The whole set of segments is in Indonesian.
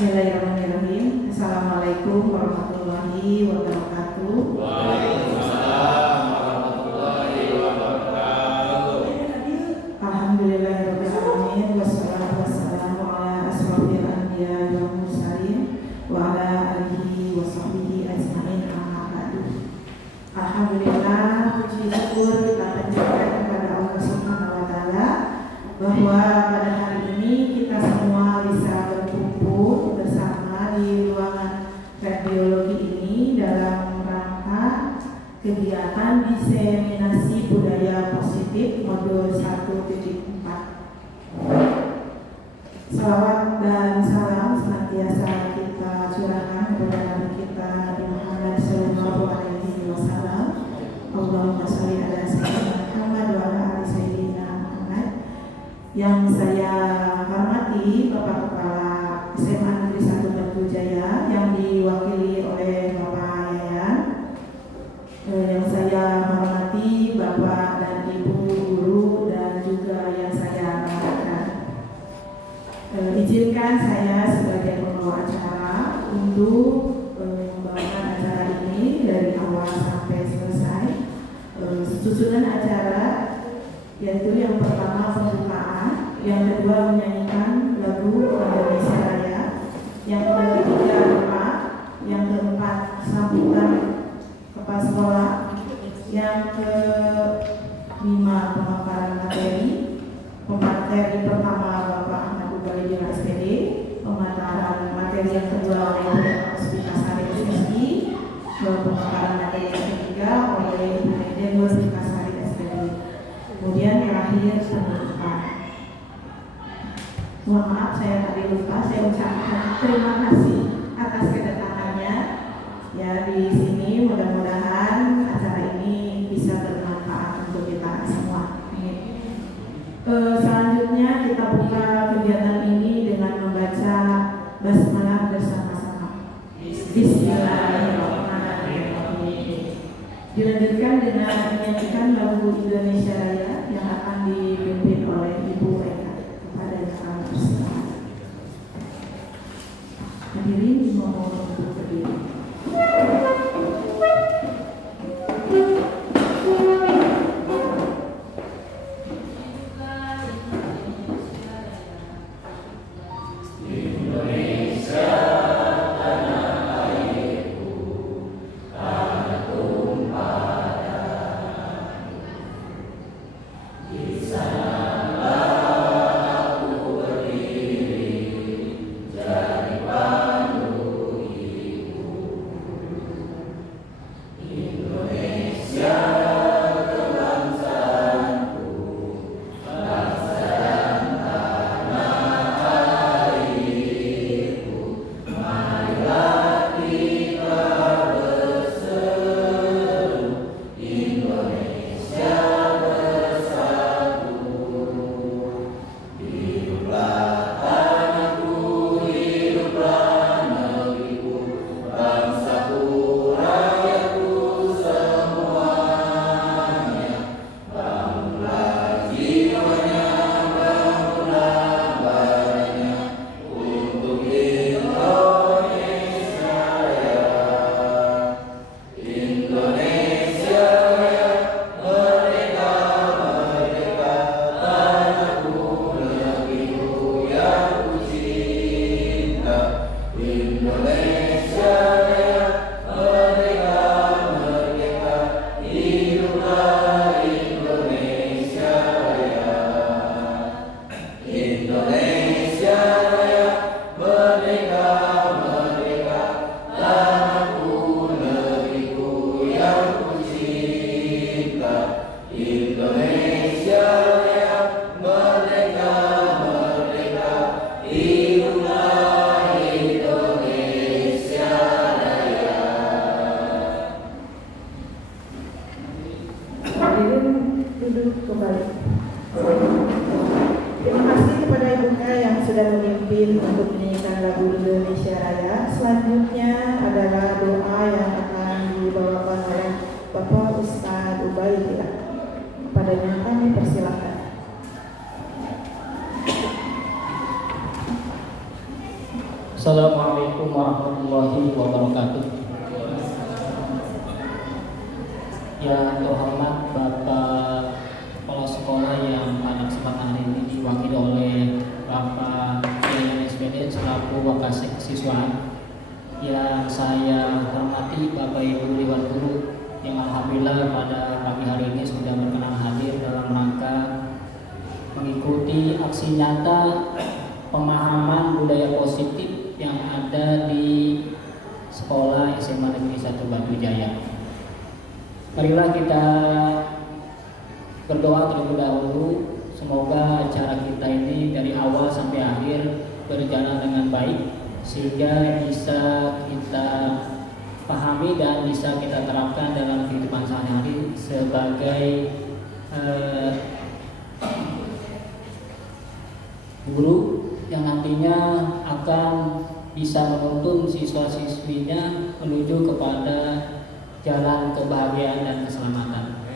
Bismillahirrahmanirrahim. Assalamualaikum warahmatullahi wabarakatuh. Waalaikumsalam warahmatullahi wabarakatuh. Alhamdulillahirabbil alamin wassalatu wassalamu ala asrofil anbiya wal mursalin wa ala alihi wa sahbihi ajmain amma ba'du. Alhamdulillah, puji syukur kita panjatkan kepada Allah Subhanahu wa taala bahwa pada hari ini kita semua bisa berkumpul bersama di ruangan radiologi ini dalam rangka kegiatan diseminasi budaya positif modul 1.4. Salawat dan salam senantiasa kita curahkan kepada Nabi kita Nabi Muhammad sallallahu alaihi wasallam. Allahumma shalli ala sayyidina Muhammad wa ala ali sayyidina Muhammad. Yang saya hormati Bapak Kepala SMA Negeri 1 Batu Jaya yang diwakili oleh Bapak Yayan. Yang saya hormati Bapak dan Ibu guru dan juga yang saya banggakan. Izinkan saya sebagai pembawa acara untuk membawakan acara ini dari awal sampai selesai. Susunan acara yaitu yang pertama pembukaan, yang kedua menyanyikan lagu Indonesia Raya, yang ketiga doa, yang keempat sambutan kepala sekolah, yang kelima pemaparan materi. Pemateri pertama Bapak Ahmad Ubaidillah SPD, pemaparan materi yang kedua oleh Hospita Sari SSI, pemaparan materi yang ketiga oleh Ibu Meden Hospita Sari SPD. Kemudian terakhir penutupan. Mohon maaf saya tadi lupa, saya ucapkan terima kasih atas kedatangannya. Ya, di sini mudah-mudahan acara ini bisa bermanfaat untuk kita semua. Selanjutnya kita buka kegiatan ini dengan membaca basmalah bersama-sama. Bismillahirrahmanirrahim. Dilanjutkan dengan menyanyikan lagu Indonesia Raya yang akan dipimpin oleh Ibu Eka. Kepada yang kami persilakan. Hadirin dimohon untuk berdiri. Assalamualaikum warahmatullahi wabarakatuh. Yang terhormat Bapak Kepala Sekolah yang pada kesempatan hari ini diwakili oleh Bapak Yayan SPD selaku Wakasek Siswa. Yang saya hormati Bapak Ibu Dewan Guru yang alhamdulillah pada pagi hari ini sudah berkenan hadir dalam rangka mengikuti aksi nyata pemahaman budaya positif yang ada di Sekolah SMA Negeri 1 Batu Jaya. Marilah kita berdoa terlebih dahulu, semoga acara kita ini dari awal sampai akhir berjalan dengan baik sehingga bisa kita pahami dan bisa kita terapkan dalam kehidupan sehari-hari sebagai guru yang nantinya akan bisa menuntun siswa-siswinya menuju kepada jalan kebahagiaan dan keselamatan.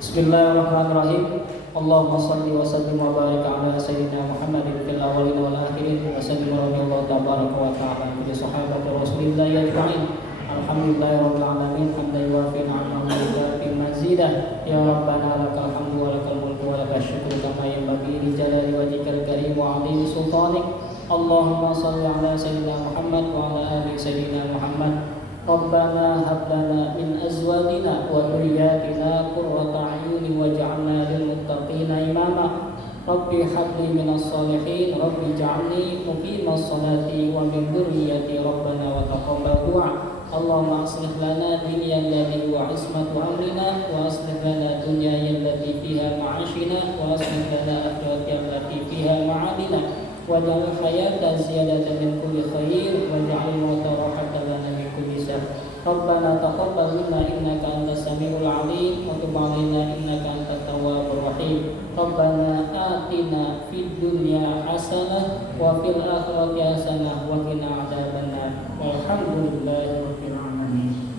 Bismillahirrahmanirrahim. Allahumma shalli wa sallim wa barik ala sayyidina Muhammadin fil awwalin wal akhirin wa sallim wa tabaraka wa ta'ala bi sahabati Rasulillah ajma'in. Alhamdulillahirabbil alamin hamdan yuwafi ni'amahu wa yukafi mazidah. Ya rabbana lakal hamdu wa lakal mulku wa lakal syukru kama yanbaghi li jalali wajhikal karim wa 'azimi sultanik. Allahumma shalli ala sayyidina Muhammad wa ala ali sayyidina Muhammad. Rabbana hab lana min azwajina wa dhurriyyatina qurrata a'yunin waj'alna lil muttaqina imama. Rabbi habli minas shalihin, Rabbi ij'alni muqimas sholati wa min dhurriyyati Rabbana wa taqabbal du'a. Allahumma aslih lana dunyana allati huwa ismatu amrina wa aslih lana dunyana allati fiha ma'ashina wa aslih lana akhiratana allati fiha ma'adina. Waj'al hayata ziyadatan min kulli khair waj'al mauta rahatan lana min kulli syarr. Rabbana taqabbal minna innaka antas samiul alim wa tub 'alaina innaka antat tawwabur rahim. Rabbana atina fid dunya hasanah wa fil akhirati hasanah wa qina adzabannar. Walhamdulillahirabbil alamin.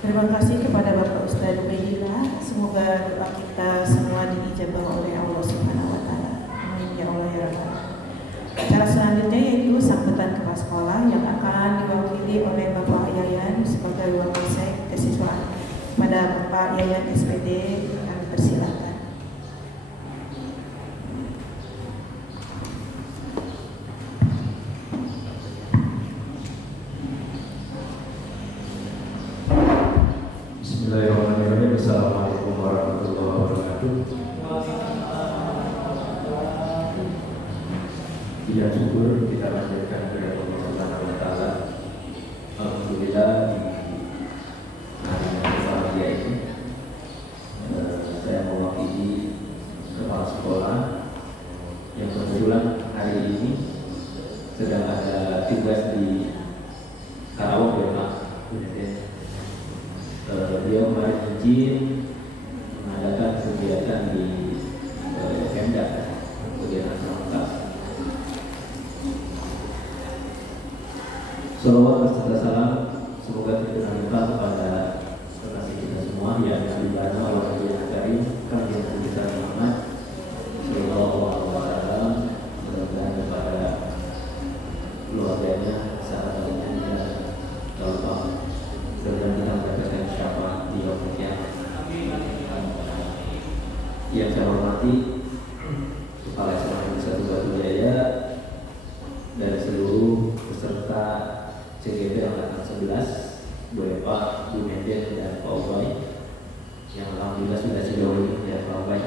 Terima kasih kepada Bapak Ustaz Ubaidillah. Semoga doa kita semua diijabah oleh Allah Subhanahu wa taala. Amin ya Allah ya Rabbal. Acara selanjutnya yaitu sambutan kepala sekolah yang akan diwakili oleh Bapak Yayan sebagai Wakasek Kesiswaan. Pada Bapak Yayan SPD kami persilakan. Bismillahirrahmanirrahim. Assalamualaikum warahmatullahi wabarakatuh. Puji syukur kita panjatkan kepada Allah Subhanahu wa taala. Alhamdulillah di hari yang berbahagia ini saya mewakili kepala sekolah yang kebetulan hari ini sedang ada tugas di Karawang ya Pak. Dia kemarin izin mengadakan kegiatan di Pemda, kegiatan serentak. Salawat beserta salam semoga tercurahkan kepada kekasih kita semua yang di mana Allah Subhanahu Karim kami yang besar Muhammad sallallahu alaihi wasallam, mudah-mudahan kepada keluarganya, sahabatnya dan Allah mudah-mudahan kita mendapatkan syafaat di yaumul qiyamah. Yang saya hormati Kepala SMA Negeri 1 Batu Jaya dan seluruh peserta CGP angkatan 11, Bu Eva, Bu Meden dan Pak Ubay yang alhamdulillah sudah sejauh ini ya Pak Ubay.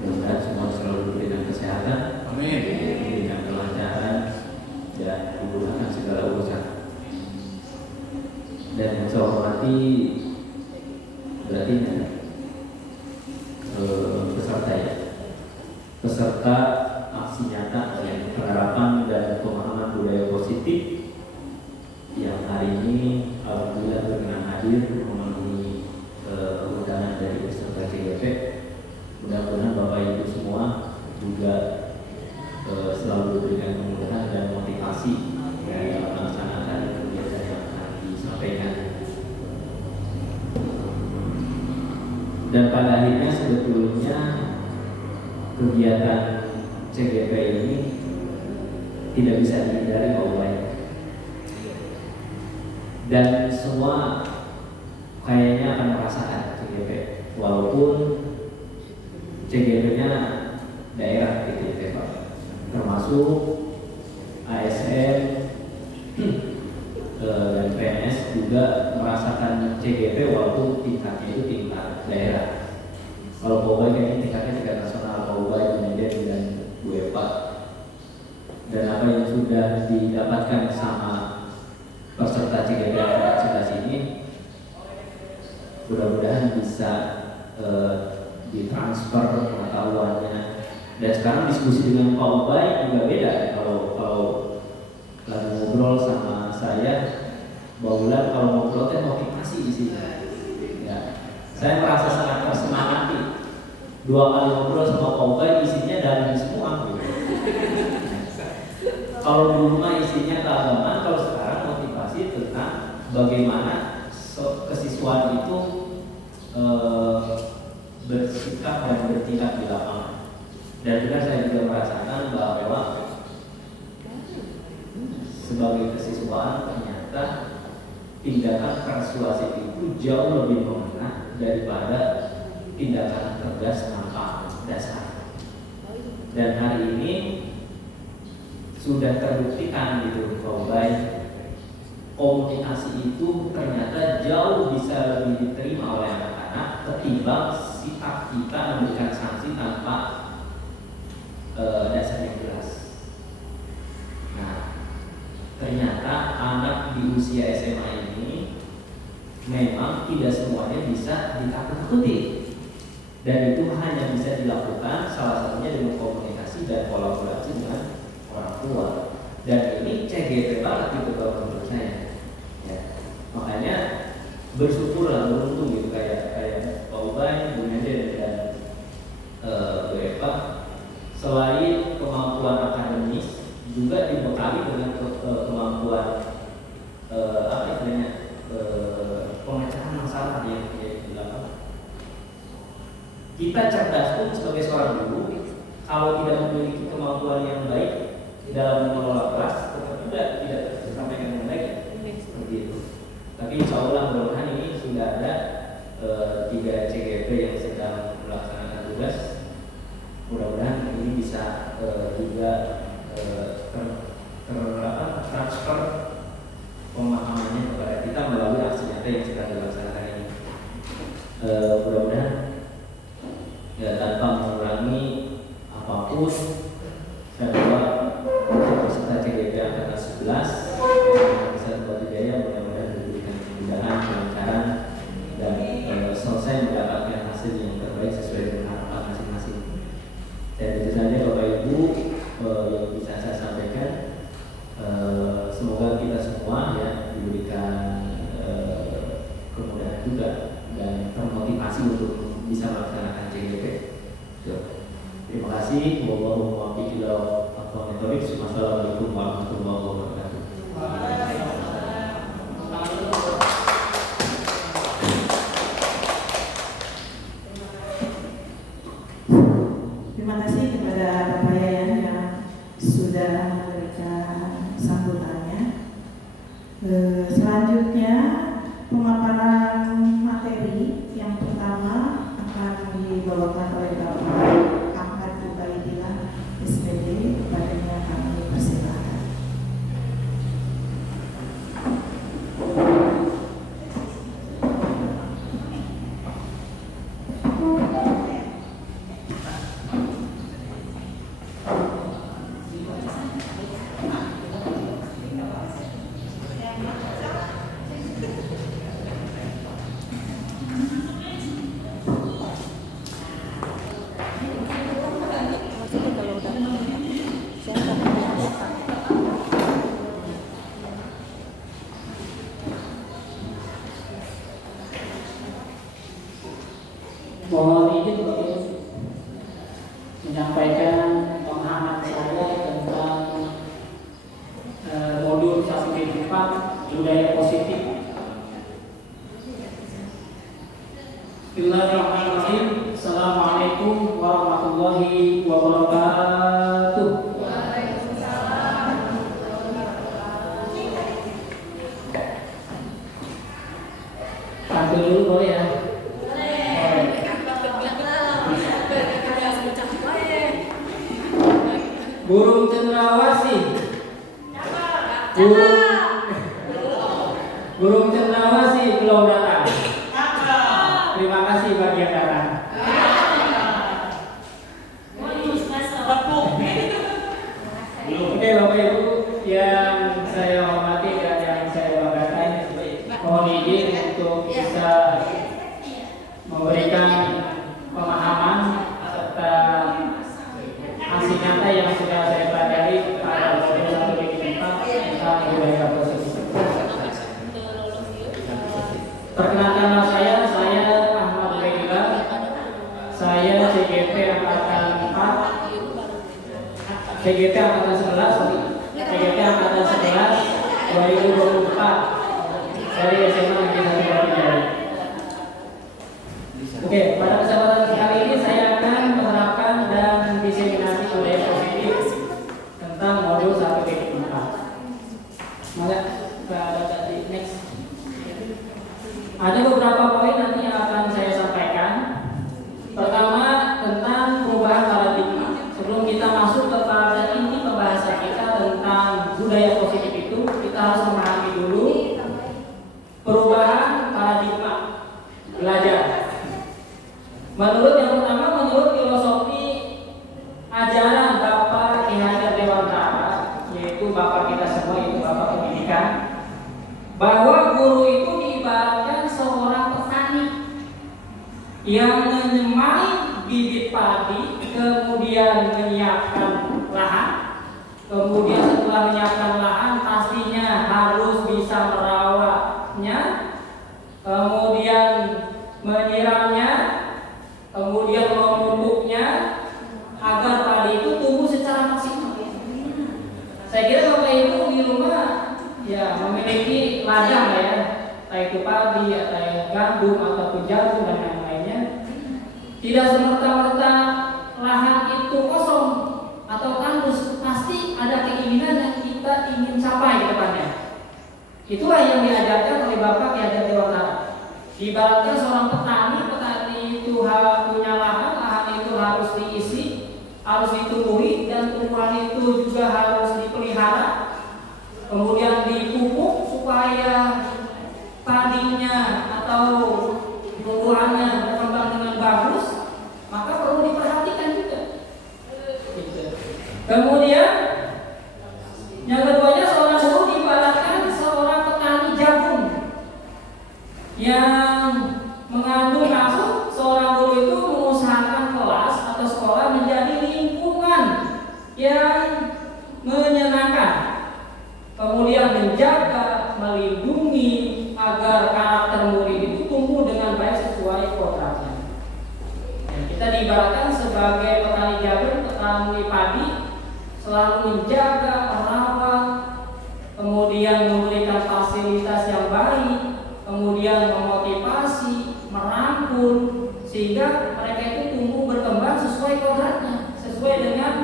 Mudah-mudahan semua selalu diberikan kesehatan, amin, diberikan kelancaran dan dimudahkan segala urusan. Dan yang saya hormati berarti peserta ya, peserta aksi nyata yang penerapan dan pemahaman budaya positif yang hari ini alhamdulillah berkenan hadir memenuhi undangan dari peserta CGP. Mudah-mudahan Bapak Ibu semua juga selalu diberikan kemudahan dan motivasi dalam melaksanakan kegiatan yang akan disampaikan. Dan pada akhirnya sebetulnya kegiatan CGP ini tidak bisa dihindari oleh, dan semua kayaknya akan merasakan CGP walaupun CGP-nya daerah gitu ya Pak, termasuk ASN dan PNS juga merasakan CGP walaupun tingkatnya itu tingkat daerah. Kalau Powbai kayaknya tingkatnya tingkat nasional, Powbai, kemudian dan UEFA. Dan apa yang sudah didapatkan sama peserta CGP kapasitas ini mudah-mudahan bisa ditransfer pengetahuannya. Dan sekarang diskusi dengan Powbai juga beda. Kalau lagi ngobrol sama saya, Baulan kalau ngobrol teh motivasi di sini. Ya, saya merasa sangat tersemangati. 2 kali ngobrol sama Powbai isinya dari semua. Gitu. Kalau dulu mah isinya keagamaan, kalau sekarang motivasi tentang bagaimana kesiswaan itu bersikap dan bertindak di lapangan. Dan juga saya juga merasakan bahwa sebagai kesiswaan ternyata tindakan persuasif itu jauh lebih mengena daripada tindakan tegas tanpa dasar. Dan hari ini sudah terbuktikan gitu bahwa komunikasi itu ternyata jauh bisa lebih diterima oleh anak-anak ketimbang sikap kita memberikan sanksi tanpa dasar yang jelas. Nah, ternyata anak di usia SMA ini memang tidak semuanya bisa ditakut-takuti, dan itu hanya bisa dilakukan salah satunya dengan komunikasi dan kolaborasi dengan orang tua. Dan ini CGP banget gitu kalau menurut saya. Ya. Makanya bersyukurlah, beruntung gitu kayak Powbai, Bu Nede dan Bu Eva, selain kemampuan akademis juga dibekali dengan kemampuan pemecahan masalah yang kita cerdas pun sebagai seorang guru kalau tidak memiliki kemampuan yang baik dalam mengelola kelas juga tidak tersampaikan dengan baik seperti itu. Tapi insya Allah mudah-mudahan ini sudah ada 3 CGP yang sedang melaksanakan tugas. Mudah-mudahan ini bisa juga transfer pemahamannya kepada kita melalui aksi nyata yang sedang dilaksanakan ini. Mudah-mudahan ya, tanpa mengurangi apapun, saya doa peserta CGP angkatan 11 bisa berjaya, mudah-mudahan diberikan kemudahan, kelancaran, dan selesai mendapatkan hasil yang terbaik sesuai dengan harapan masing-masing. Dan itu saja Bapak Ibu yang bisa saya sampaikan. Semoga kita semua ya diberikan kemudahan juga dan termotivasi untuk bisa melaksanakan CGP. Terima kasih. Wassalamualaikum warahmatullahi wabarakatuh. Terima kasih kepada Bapak Yayan yang sudah memberikan sambutannya. Selanjutnya pemaparan materi yang pertama akan dibawakan oleh Bapak Ahmad Ubaidillah SPD. Kepadanya kami persilakan. Mohon izin menyampaikan pemahaman saya tentang modul 1.4 budaya positif. Bismillahirrahmanirrahim. Assalamualaikum warahmatullahi wabarakatuh. Burung cendrawasih. Burung Burung cendrawasih belum datang. Terima kasih bagi yang datang. Oke Bapak Ibu yang saya hormati dan yang saya banggakan, mohon izin untuk bisa memberikan pemahaman serta aksi nyata yang sudah saya pelajari pada modul 1 di 4 tentang budaya positif. Perkenalkan saya Ahmad Regila, saya CGP Angkatan 4, CGP Angkatan 11, CGP Angkatan 11 2024 dari SMA Negeri 1 Batu. Oke, pada kesempatan kali ini saya akan menerapkan dan diseminasi budaya positif tentang modul 1 di 4. Semangat, ada tadi next. Ada beberapa poin nanti yang akan saya sampaikan. Pertama, tentang perubahan paradigma. Sebelum kita masuk kepada inti pembahasan kita tentang budaya positif itu, kita harus memahami dulu perubahan paradigma belajar. Menurut filosofi ajaran Bapak Ki Hajar Dewantara, yaitu Bapak kita semua, yaitu Bapak Pendidikan, bahwa guru itu diibaratkan seorang petani yang menyemai bibit padi, kemudian menyiapkan lahan, kemudian setelah menyiapkan lahan pastinya harus bisa merawatnya, kemudian menyiramnya, kemudian memupuknya agar padi itu tumbuh secara maksimal. Saya kira Bapak Ibu di rumah ya memiliki ladang lah ya, entah itu padi, atau gandum ataupun jagung dan yang lainnya. Tidak semerta-merta lahan itu kosong atau tandus, pasti ada keinginan yang kita ingin capai ke depannya. Itulah yang diajarkan oleh Bapak Ki Hajar Dewantara. Ibaratnya seorang petani itu punya lahan itu harus diisi, harus ditumbuhi, dan tumbuhan itu juga harus dipelihara, kemudian dipupuk supaya padinya atau tumbuhannya berkembang dengan bagus, maka perlu diperhatikan juga. Kemudian yang keduanya, seorang guru diibaratkan seorang petani jagung yang mengandung maksud seorang guru itu mengusahakan kelas atau sekolah menjadi lingkungan yang menyenangkan, kemudian menjaga, melindungi agar karakter murid itu tumbuh dengan baik sesuai kodratnya. Kita diibaratkan sebagai petani jagung, petani padi, selalu menjaga, merawat, kemudian memberikan fasilitas yang baik, kemudian memotivasi, merangkul, sehingga mereka itu tumbuh berkembang sesuai kodratnya, sesuai dengan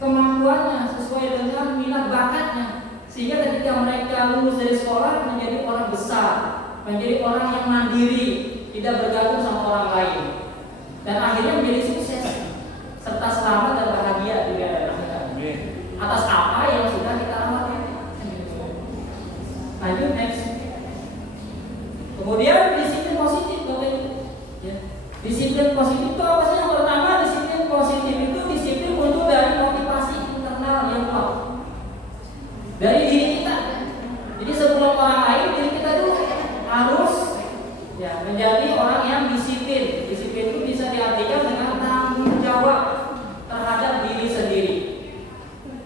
kemampuannya, sesuai dengan minat bakatnya, sehingga ketika mereka lulus dari sekolah menjadi orang besar, menjadi orang yang mandiri, tidak bergantung sama orang lain, dan akhirnya menjadi sukses serta selamat dan bahagia juga atas apa yang sudah kita rawat. Lanjut next. Kemudian disiplin positif, Bapak Ibu. Ya. Disiplin positif itu apa sih? Yang pertama, disiplin positif itu disiplin muncul dari motivasi internal yang kuat dari diri kita. Jadi sebelum orang lain, diri kita dulu harus ya menjadi orang yang disiplin. Disiplin itu bisa diartikan dengan tanggung jawab terhadap diri sendiri.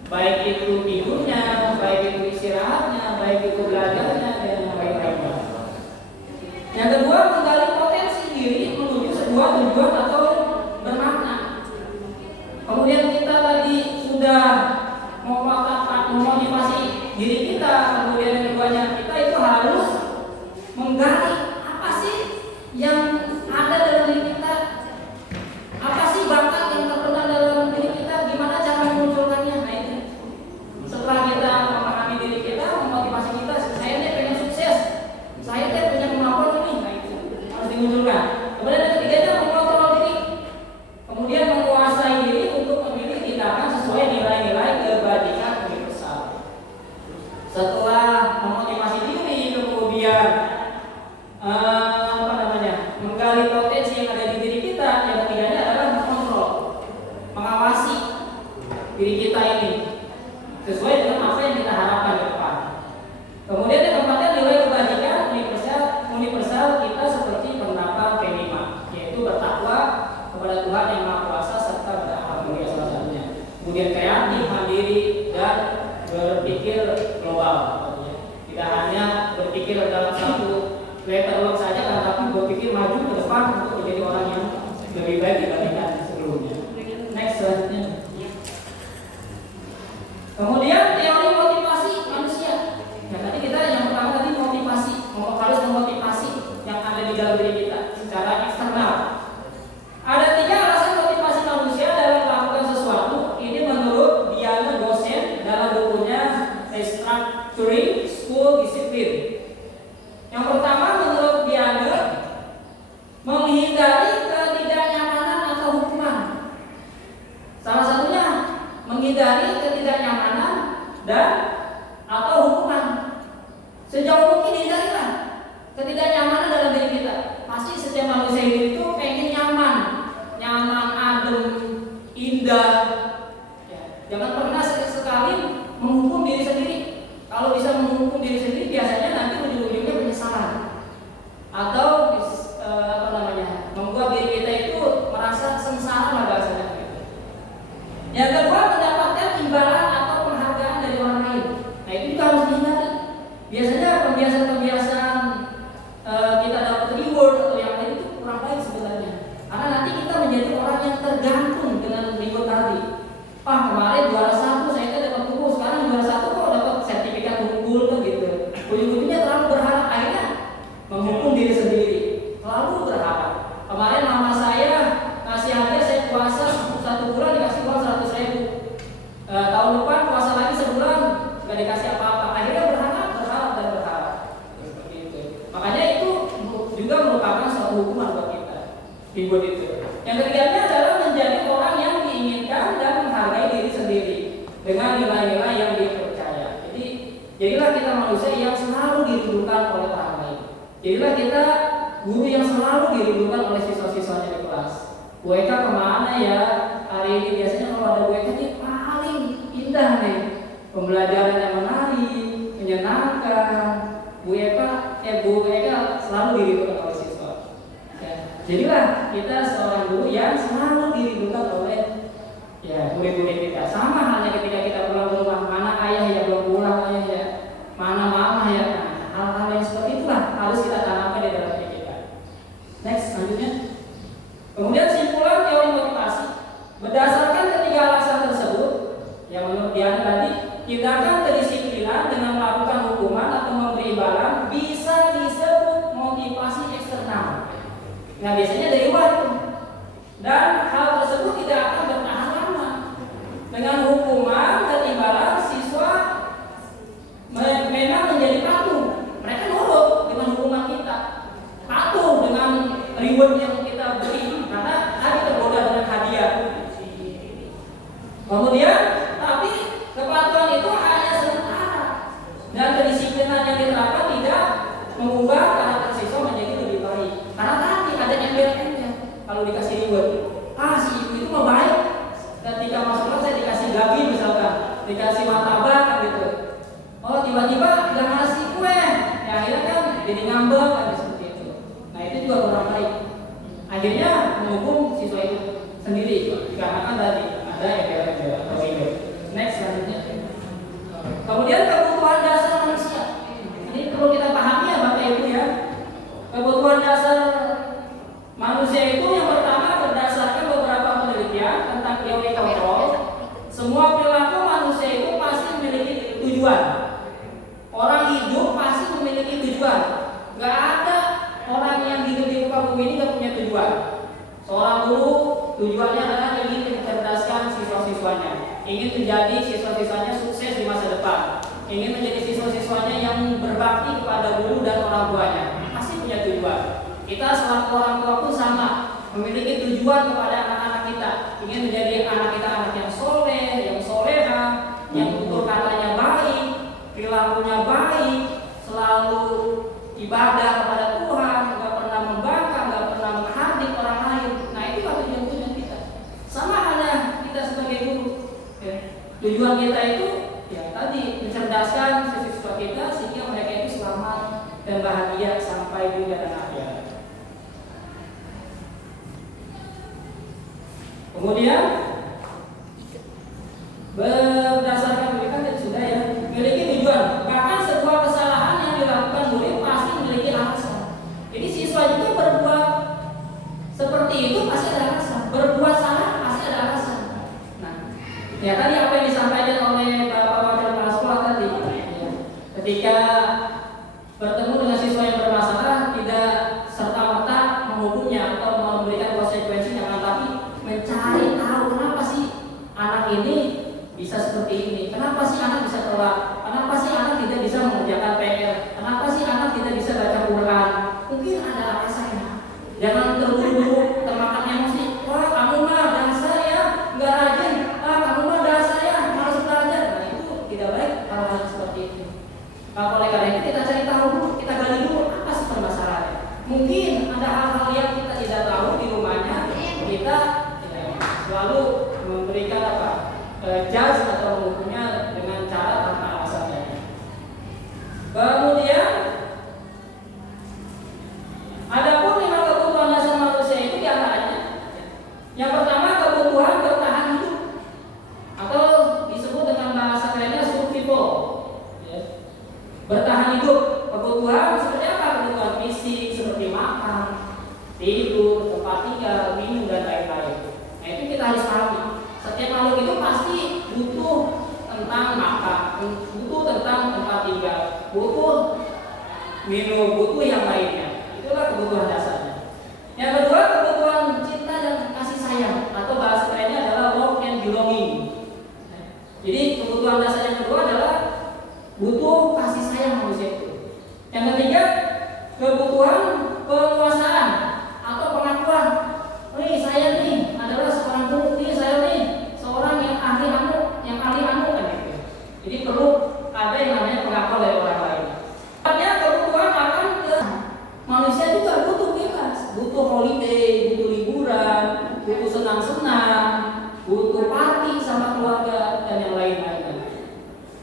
Baik itu tidurnya, baik itu istirahatnya, baik itu belajarnya, dan yang lain-lainnya. Yang kedua, menggali potensi diri menuju sebuah tujuan atau bermakna. Kemudian kita tadi sudah memotivasi diri kita, kemudian yang keduanya kita itu harus menggali apa sih yang ada dalam diri kita, apa sih bakat yang terpendam dalam diri kita, gimana cara memunculkannya. Nah itu setelah kita memahami diri kita, memotivasi kita, saya nih pengen sukses, saya nih punya kemampuan ini, nah itu harus dimunculkan. Kemudian yang ketiganya mengontrol diri, kemudian menguasai diri untuk memilih tindakan sesuai nilai-nilai diri kita ini sesuai dengan apa yang kita harapkan ke depan. Kemudian yang keempatnya nilai kebajikan universal kita seperti penerapan P5, yaitu bertakwa kepada Tuhan yang Maha Kuasa serta berakhlak mulia salah satunya. Kemudian kreatif, mandiri, dan berpikir global. Tidak hanya berpikir dalam satu letter saja, tetapi berpikir maju ke depan untuk menjadi orang yang lebih baik dibandingkan sebelumnya. Next selanjutnya. Kemudian teori motivasi manusia. Ya, tadi kita yang pertama tadi motivasi, harus memotivasi yang ada di dalam diri kita secara eksternal. Ada 3 alasan motivasi manusia dalam melakukan sesuatu. Ini menurut Diana Gosen dalam bukunya Restructuring School Discipline. Yang pertama menurut Diana, menghindari ketidaknyamanan atau hukuman. Salah satunya menghindari ketidaknyamanan dan atau hukuman. Sejauh mungkin hindarilah ketidaknyamanan dalam diri kita. Pasti setiap manusia itu pengen nyaman, adem, indah. Ya, jangan pernah sekali menghukum diri sendiri. Kalau bisa menghukum diri sendiri, biasanya nanti ujung-ujungnya penyesalan atau membuat diri kita itu merasa sengsara lah bahasanya. Yang kedua, mendapatkan imbalan atau penghargaan dari orang lain. Nah, itu juga harus dihindari. Biasanya pembiasaan-pembiasaan kita dapat reward atau yang lain itu kurang baik sebenarnya. Karena nanti kita menjadi orang yang tergantung dengan reward tadi. Pak, kemarin juara 1 saya kan dapat buku, sekarang juara 1 kok dapat sertifikat unggul kan gitu. Ujung-ujungnya terlalu berharap, akhirnya menghukum diri sendiri. Terlalu berharap. Kemarin mama saya kasih hadiah, saya puasa 1 bulan dikasih uang 100.000. Tahun depan puasa lagi sebulan nggak dikasih apa-apa. Akhirnya berharap. Seperti itu. Makanya itu juga merupakan suatu hukuman buat kita. Reward itu. Yang ketiganya adalah menjadi orang yang diinginkan dan menghargai diri sendiri dengan nilai-nilai yang dipercaya. Jadi jadilah kita manusia yang selalu dirindukan oleh orang lain. Jadilah kita guru yang selalu dirindukan oleh siswa-siswanya di kelas. Bu Eka kemana ya hari ini? Biasanya kalau ada Bu Eka ini paling indah nih, pembelajaran yang menarik, menyenangkan. Bu Eka selalu dirindukan oleh siswa. Ya, jadilah kita seorang guru yang selalu dirindukan oleh murid-murid kita. Sama halnya ketika kita pulang ke rumah, mana ayah ya belum pulang, ayah ya, mana mama ya. Nah, hal-hal yang seperti itulah harus kita tanamkan di dalam diri kita. Next, selanjutnya. Kemudian simpulan teori motivasi. Berdasarkan ketiga alasan tersebut, yang menurut Diana tadi, tindakan kedisiplinan dengan melakukan hukuman atau memberi imbalan bisa disebut motivasi eksternal. Nah, biasanya dari luar itu. Dan hal tersebut tidak akan bertahan lama. Dengan hukuman dan imbalan, siswa memang menjadi patuh. Mereka nurut dengan hukuman kita, patuh dengan reward yang kita beri, karena tadi tergoda dengan hadiah. Kemudian, tapi kepatuhan itu hanya sementara, dan kedisiplinan yang diterapkan tidak mengubah karakter siswa menjadi lebih baik. Karena tadi ada embel-embel. Kalau dikasih reward, si ibu itu mah baik. Ketika masuk kelas saya dikasih gabi misalkan, dikasih martabak gitu. Oh, tiba-tiba nggak ngasih kue, ya akhirnya kan jadi ngambek kan seperti itu. Nah, itu juga kurang baik. Akhirnya menghukum siswa itu sendiri dikarenakan tadi ada embel-embel atau reward. Next, selanjutnya. Kemudian kebutuhan dasar manusia. Ini perlu kita pahami ya Bapak Ibu ya. Kebutuhan dasar manusia itu yang pertama berdasarkan beberapa penelitian tentang teori kontrol. Semua perilaku manusia itu pasti memiliki tujuan. Orang hidup pasti memiliki tujuan. Gak ada orang yang hidup di muka bumi ini gak punya tujuan. Seorang guru tujuannya adalah ingin mencerdaskan siswa-siswanya, ingin menjadi siswa-siswanya sukses di masa depan, ingin menjadi siswa-siswanya yang berbakti kepada guru dan orang tuanya. Pasti punya tujuan. Kita selaku orang tua pun sama, memiliki tujuan kepada anak-anak kita, ingin menjadi anak kita anak yang soleh, yang soleha, yang tutur katanya baik, perilakunya baik, selalu ibadah kepada Tuhan, nggak pernah membangkang, nggak pernah menghardik orang lain. Nah, itu tujuan kita. Sama halnya kita sebagai guru. Tujuan kita itu ya tadi mencerdaskan siswa kita sehingga mereka itu selamat dan bahagia sampai dunia dan akhirat. Kemudian berdasarkan mereka tadi sudah ya memiliki tujuan. Bahkan sebuah kesalahan yang dilakukan murid pasti memiliki alasan. Jadi siswa juga berbuat seperti itu pasti ada alasan. Berbuat salah pasti ada alasan. Nah, ya tadi apa yang disampaikan oleh Bapak Wakil Kepala Sekolah tadi, ya, ketika bertemu dengan siswa yang bermasalah tidak serta-merta menghukumnya atau memberikan konsekuensi, tapi mencari tahu kenapa sih anak ini bisa seperti ini, kenapa sih anak bisa telat, kenapa sih anak tidak bisa mengerjakan PR, kenapa sih anak tidak bisa baca Quran. Mungkin ada alasannya. Jangan terburu-buru termakan emosi. Wah, kamu mah dasar ya nggak rajin. Ah, kamu mah dasar ya malas belajar. Nah, itu tidak baik hal-hal seperti itu. Nah, oleh karena itu kita cari tahu dulu, kita gali dulu apa sih permasalahannya. Mungkin ada hal-hal yang kita tidak tahu di rumahnya, kita selalu memberikan judge atau menghukumnya dengan cara tanpa alasannya. Kemudian adapun 5 kebutuhan dasar manusia itu diantaranya yang pertama kebutuhan bertahan hidup atau disebut dengan bahasa kerennya survival. Bertahan hidup, kebutuhan seperti apa? Kebutuhan fisik seperti makan, tidur, tempat tinggal, minum dan lain-lain. Nah, itu kita harus pahami. Setiap makhluk itu pasti butuh tentang makan, butuh tentang tempat tinggal, butuh minum, butuh yang lainnya. Itulah kebutuhan dasarnya. Yang kedua, kebutuhan cinta dan kasih sayang atau bahasa kerennya adalah love and belonging. Jadi kebutuhan dasar yang kedua adalah butuh kasih sayang manusia itu. Yang ketiga, kebutuhan penguasaan atau pengakuan. Nih saya nih adalah seorang guru, nih saya nih seorang yang ahli anu kan gitu. Jadi perlu ada yang namanya pengakuan dari orang lain. Artinya kebutuhan akan ke manusia juga butuh bebas, butuh holiday, butuh liburan, butuh senang-senang, butuh party sama keluarga dan yang lain-lain.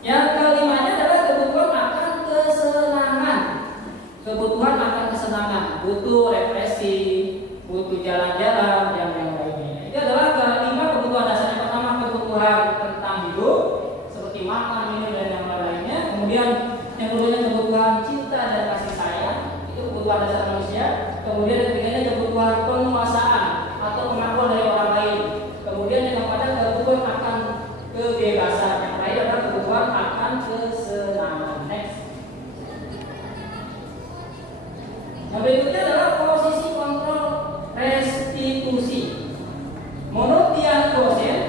Yang kelimanya adalah kebutuhan akan kesenangan. Kebutuhan akan kesenangan, butuh refreshing, butuh jalan-jalan dan yang lainnya. Itu adalah kelima kebutuhan dasar. Yang pertama kebutuhan tentang hidup seperti makan, minum dan yang lainnya. Kemudian yang keduanya kebutuhan cinta dan kasih sayang, itu kebutuhan dasar manusia. Kemudian yang ketiganya kebutuhan penguasaan atau pengakuan dari orang lain. Kemudian yang keempat kebutuhan akan kebebasan. Yang terakhir adalah kebutuhan akan kesenangan. Next. Yang berikutnya adalah posisi kontrol restitusi. Menurut Dian Gosen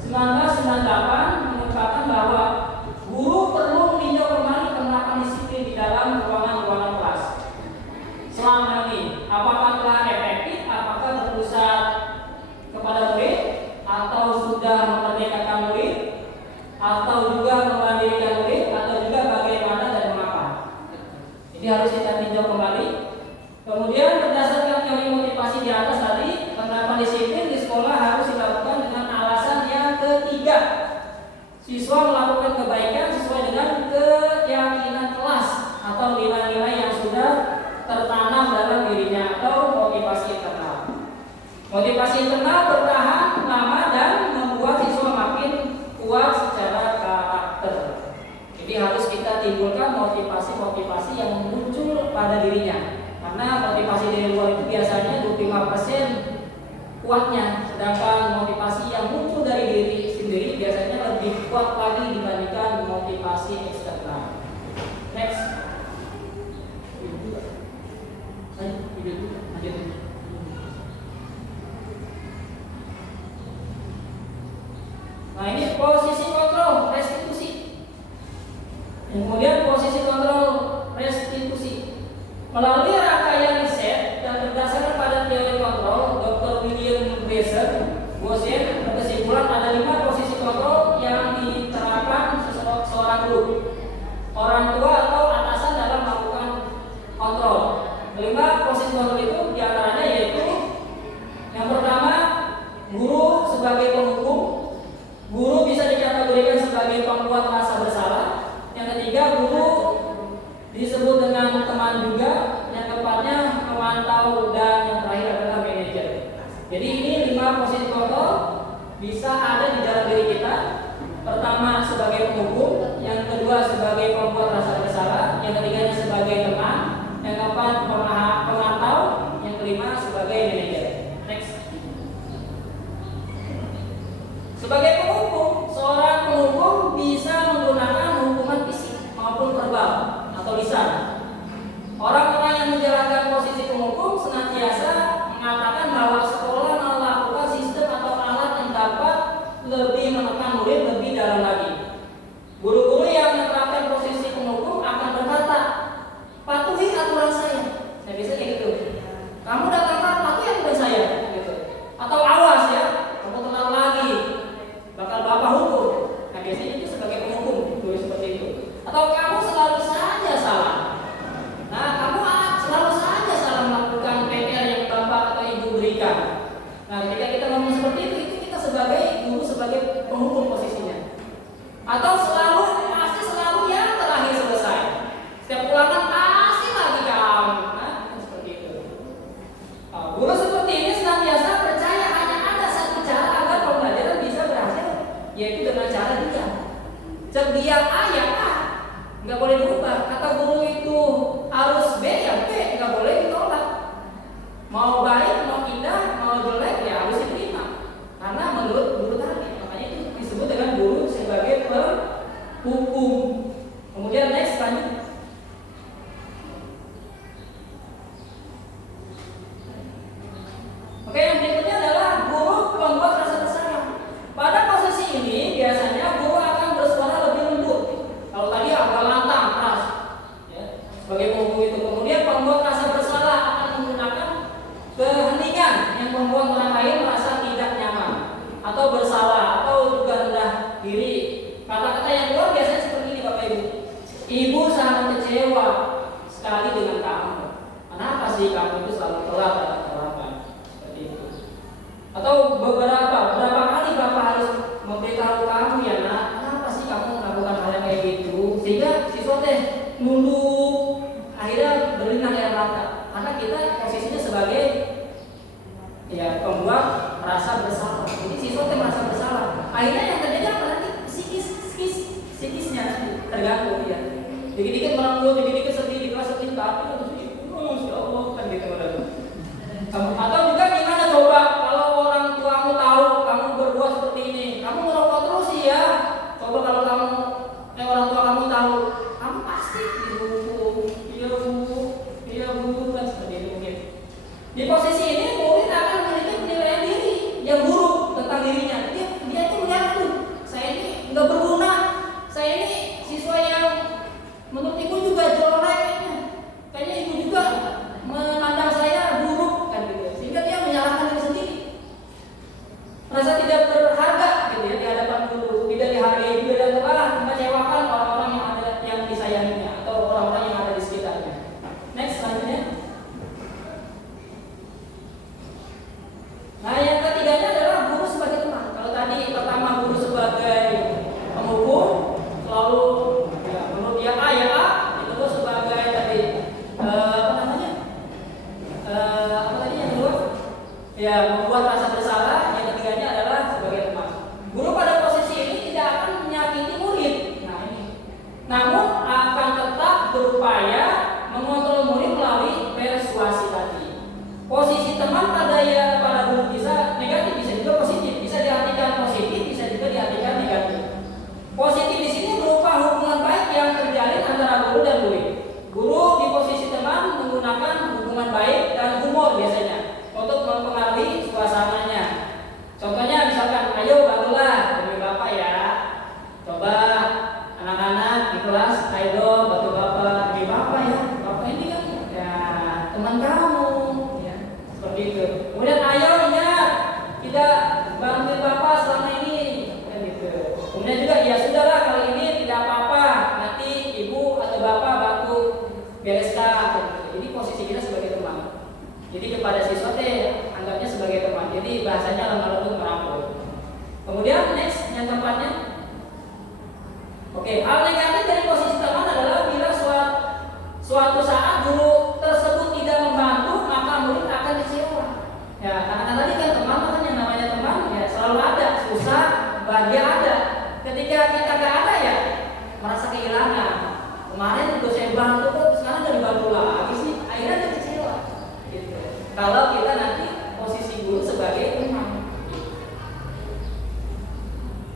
1998 mengungkapkan bahwa guru perlu meninjau kembali penerapan disiplin di dalam ruangan-ruangan kelas. Selama ini, apakah telah efektif, apakah berpusat kepada murid, atau sudah memerdekakan murid, atau juga memandirikan murid, atau juga bagaimana dan mengapa. Jadi harus kita tinjau kembali. Kemudian berdasarkan teori motivasi di atas tadi, penerapan disiplin di sekolah harus dilakukan dengan alasan yang ketiga. Siswa melakukan kebaikan sesuai dengan keyakinan kelas atau nilai-nilai yang sudah tertanam dalam dirinya atau motivasi internal. Motivasi internal bertahan lama dan membuat siswa makin kuat secara karakter. Jadi harus kita timbulkan motivasi-motivasi yang muncul pada dirinya. Karena motivasi dari luar itu biasanya 25% kuatnya, sedangkan motivasi yang muncul dari diri sendiri biasanya lebih kuat lagi dibandingkan motivasi eksternal. Next. Nah, ini posisi kontrol restitusi. Kemudian posisi kontrol restitusi melalui rangkaian riset dan berdasarkan pada teori kontrol, Dr. William Gosen berkesimpulan ada 5 posisi kontrol yang diterapkan seorang guru, orang tua atau atasan dalam melakukan kontrol. 5 posisi kontrol itu diantaranya yaitu yang pertama, guru sebagai penghukum. Guru bisa dikategorikan pemantau, dan yang terakhir adalah manajer. Jadi ini 5 posisi pokok bisa ada di dalam diri kita. Pertama sebagai penghukum, yang kedua sebagai pembuat rasa bersalah, yang ketiganya sebagai teman, yang keempat pemantau, yang kelima sebagai manajer. Next. Sebagai penghukum, seorang penghukum bisa menggunakan hukuman fisik maupun verbal atau lisan. Orang-orang yang menjalankan posisi penghukum senantiasa mengatakan bahwa sekolah melakukan sistem atau alat yang dapat lebih menekan murid lebih dalam lagi. Guru-guru yang menerapkan posisi penghukum akan berkata, patuhi aturan saya. Nah, biasanya kayak gitu. Kamu datang patuhi aturan saya, gitu. Atau awas ya, kamu telat lagi, bakal bapak hukum. Nah, biasanya itu sebagai penghukum, seperti itu. Atau kamu selalu saja salah. Nah, kamu selalu saja salah melakukan PR yang bapak atau ibu berikan. Nah, ketika kita ngomong seperti itu kita sebagai guru, sebagai penghukum posisinya. Atau pasti selalu yang terakhir selesai. Setiap ulangan pasti lagi kamu. Nah, seperti itu. Guru seperti ini senantiasa percaya hanya ada satu cara agar pembelajaran bisa berhasil, yaitu dengan cara diam. Diam A ya A, nggak boleh diubah. Kata guru itu harus B ya B, nggak boleh ditolak. Mau baik, mau indah, mau jelek ya harus diterima. Karena menurut guru tadi, makanya itu disebut dengan guru sebagai penghukum. Kemudian next lanjut. Oke, yang berikutnya adalah guru pembuat rasa bersalah. Pada posisi ini biasanya guru akan bersuara lebih lembut. Kalau tadi agak lantang, keras, ya, sebagai penghukum itu. Kemudian pembuat rasa bersalah akan menggunakan keheningan yang membuat orang lain merasa tidak nyaman atau bersalah atau juga rendah diri. Kata-kata yang keluar biasanya seperti ini, Bapak Ibu. Ibu sangat kecewa sekali dengan kamu. Kenapa sih kamu itu selalu telat atau terlambat? Seperti itu. Atau beberapa kali Bapak harus memberitahu kamu ya nak, kenapa sih kamu melakukan hal yang kayak gitu? Sehingga siswa teh nunduk, akhirnya berlinang air mata. Karena kita posisinya sebagai ya pembuat merasa bersalah. Jadi siswa teh merasa bersalah. Akhirnya yang terjadi apa nanti? Psikisnya terganggu ya. Dikit-dikit merangkul, dikit-dikit sedih, di kelas sedih, tapi untuk sedih, ya Allah kan gitu Atau juga gimana coba kalau orang tuamu tahu kamu berbuat seperti ini, kamu merokok terus sih ya. Coba kalau orang tua kamu tahu, kamu pasti dihukum. Iya bu, kan seperti itu mungkin. Di posisi ini murid akan memiliki penilaian diri yang buruk tentang dirinya. Dia itu melihat saya ini nggak berguna, saya ini siswa yang menurut ibu juga jelek kayaknya ibu juga memandang saya buruk kan gitu. Sehingga dia ketika kita nggak ada ya merasa kehilangan. Kemarin udah saya bantu kok, sekarang nggak dibantu lagi sih, akhirnya dia kecewa. Gitu. Kalau kita nanti posisi guru sebagai imam,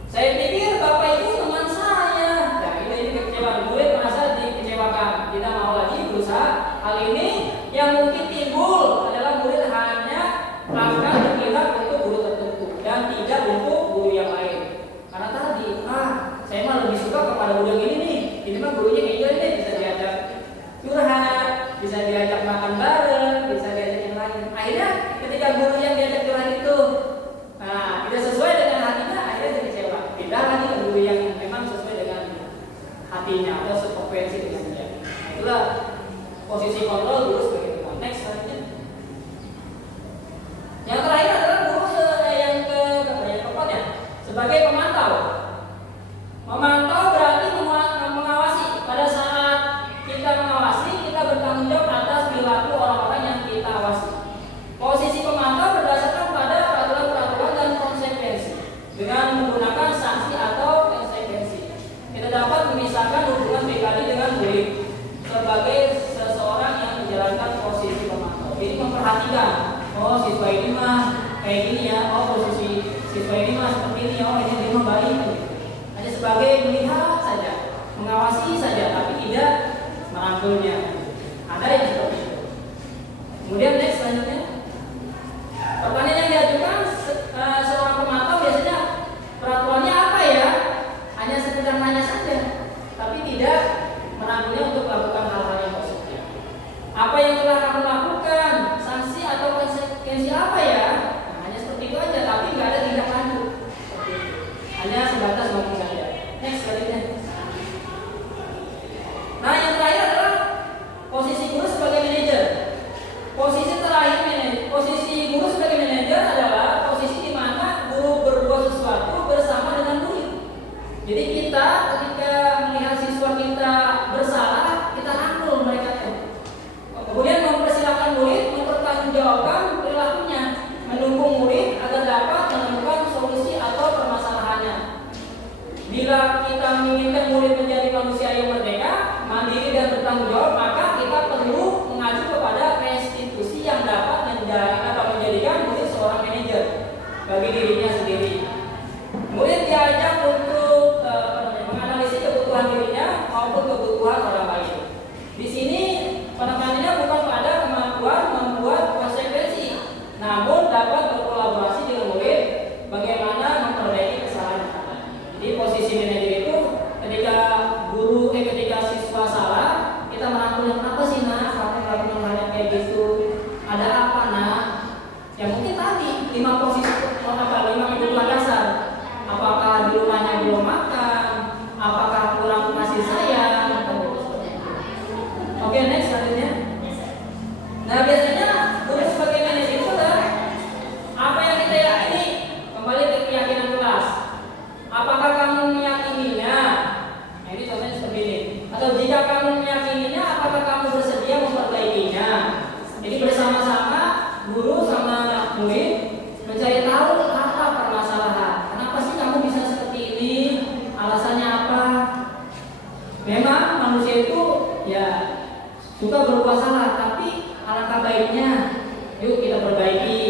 saya pikir bapak itu teman saya. Nah ini kekecewaan, murid merasa dikecewakan, tidak mau lagi berusaha. Hal ini yang mungkin timbul adalah murid hanya akan berpihak untuk guru tertentu dan tidak untuk guru yang lain. Karena tadi, saya mah lebih suka kepada guru yang ini nih. Ini mah gurunya kayak gini, bisa diajak curhat, bisa diajak makan bareng, bisa diajak yang lain. Akhirnya ketika guru yang diajak curhat itu, tidak sesuai dengan hatinya, akhirnya dia kecewa. Tidak lagi ke guru yang memang sesuai dengan hatinya atau sefrekuensi dengan dia. Itulah posisi kontrol guru sebagai imam. Next selanjutnya. Yang terakhir adalah guru yang keempat ya, sebagai pemantau. Memantau berarti mengawasi. Pada saat kita mengawasi, kita bertanggung jawab atas perilaku orang-orang yang kita awasi. Posisi pemantau berdasarkan pada peraturan-peraturan dan konsekuensi dengan menggunakan sanksi atau konsekuensi. Kita dapat memisahkan hubungan pribadi dengan murid sebagai seseorang yang menjalankan posisi pemantau. Jadi memperhatikan, siswa ini mah kayak gini ya, posisi siswa ini mah seperti ini, ini mah baik. Hanya sebagai melihat saja, mengawasi saja, tapi tidak merangkulnya. Ada yang seperti itu. Kemudian next selanjutnya, pertanyaan yang diajukan seorang pemantau biasanya peraturannya apa ya? Hanya sekedar nanya saja, tapi tidak merangkulnya untuk melakukan hal-hal yang positif. Apa yang telah kamu lakukan? Sanksi atau konsekuensi apa ya? Hanya seperti itu aja, tapi nggak ada tindak lanjut. Hanya sebatas ngomong saja. Next selanjutnya. Nah yang terakhir adalah posisi guru sebagai manajer. Posisi terakhir posisi guru sebagai manajer adalah posisi di mana guru berbuat sesuatu bersama dengan murid. Jadi kita ketika melihat siswa kita bersalah, kita rangkul mereka. Kemudian mempersilahkan murid mempertanggungjawabkan perilakunya, mendukung murid agar dapat menemukan solusi atau permasalahannya. Bila kita menginginkan murid menjadi manusia yang merdeka, mandiri dan bertanggung jawab, maka kita perlu mengacu kepada institusi yang dapat menjadikan murid seorang manajer bagi dirinya sendiri. Murid diajak untuk menganalisis kebutuhan dirinya maupun kebutuhan orang lain. Di sini penekanannya bukan pada kemampuan membuat konsekuensi, namun dapat berkolaborasi dengan murid bagaimana memperbaiki kesalahan yang ada. Jadi posisi manajer itu ketika siswa salah, kita merangkul apa sih kamu melakukan hal yang kayak gitu, ada apa ya mungkin tadi 5 kebutuhan dasar. Apakah di rumahnya belum makan, apakah kurang kasih sayang. Oke, next selanjutnya. Nah biasanya guru sebagai manajer itu apa yang kita yakini, kembali ke keyakinan kelas. Apakah kamu meyakininya? Nah ini contohnya seperti ini. Atau jika kamu meyakininya, apakah kamu bersedia memperbaikinya? Jadi bersama-sama guru sama murid mencari tahu apa permasalahan. Kenapa sih kamu bisa seperti ini? Alasannya apa? Memang manusia itu ya suka berbuat salah, tapi alangkah baiknya yuk kita perbaiki.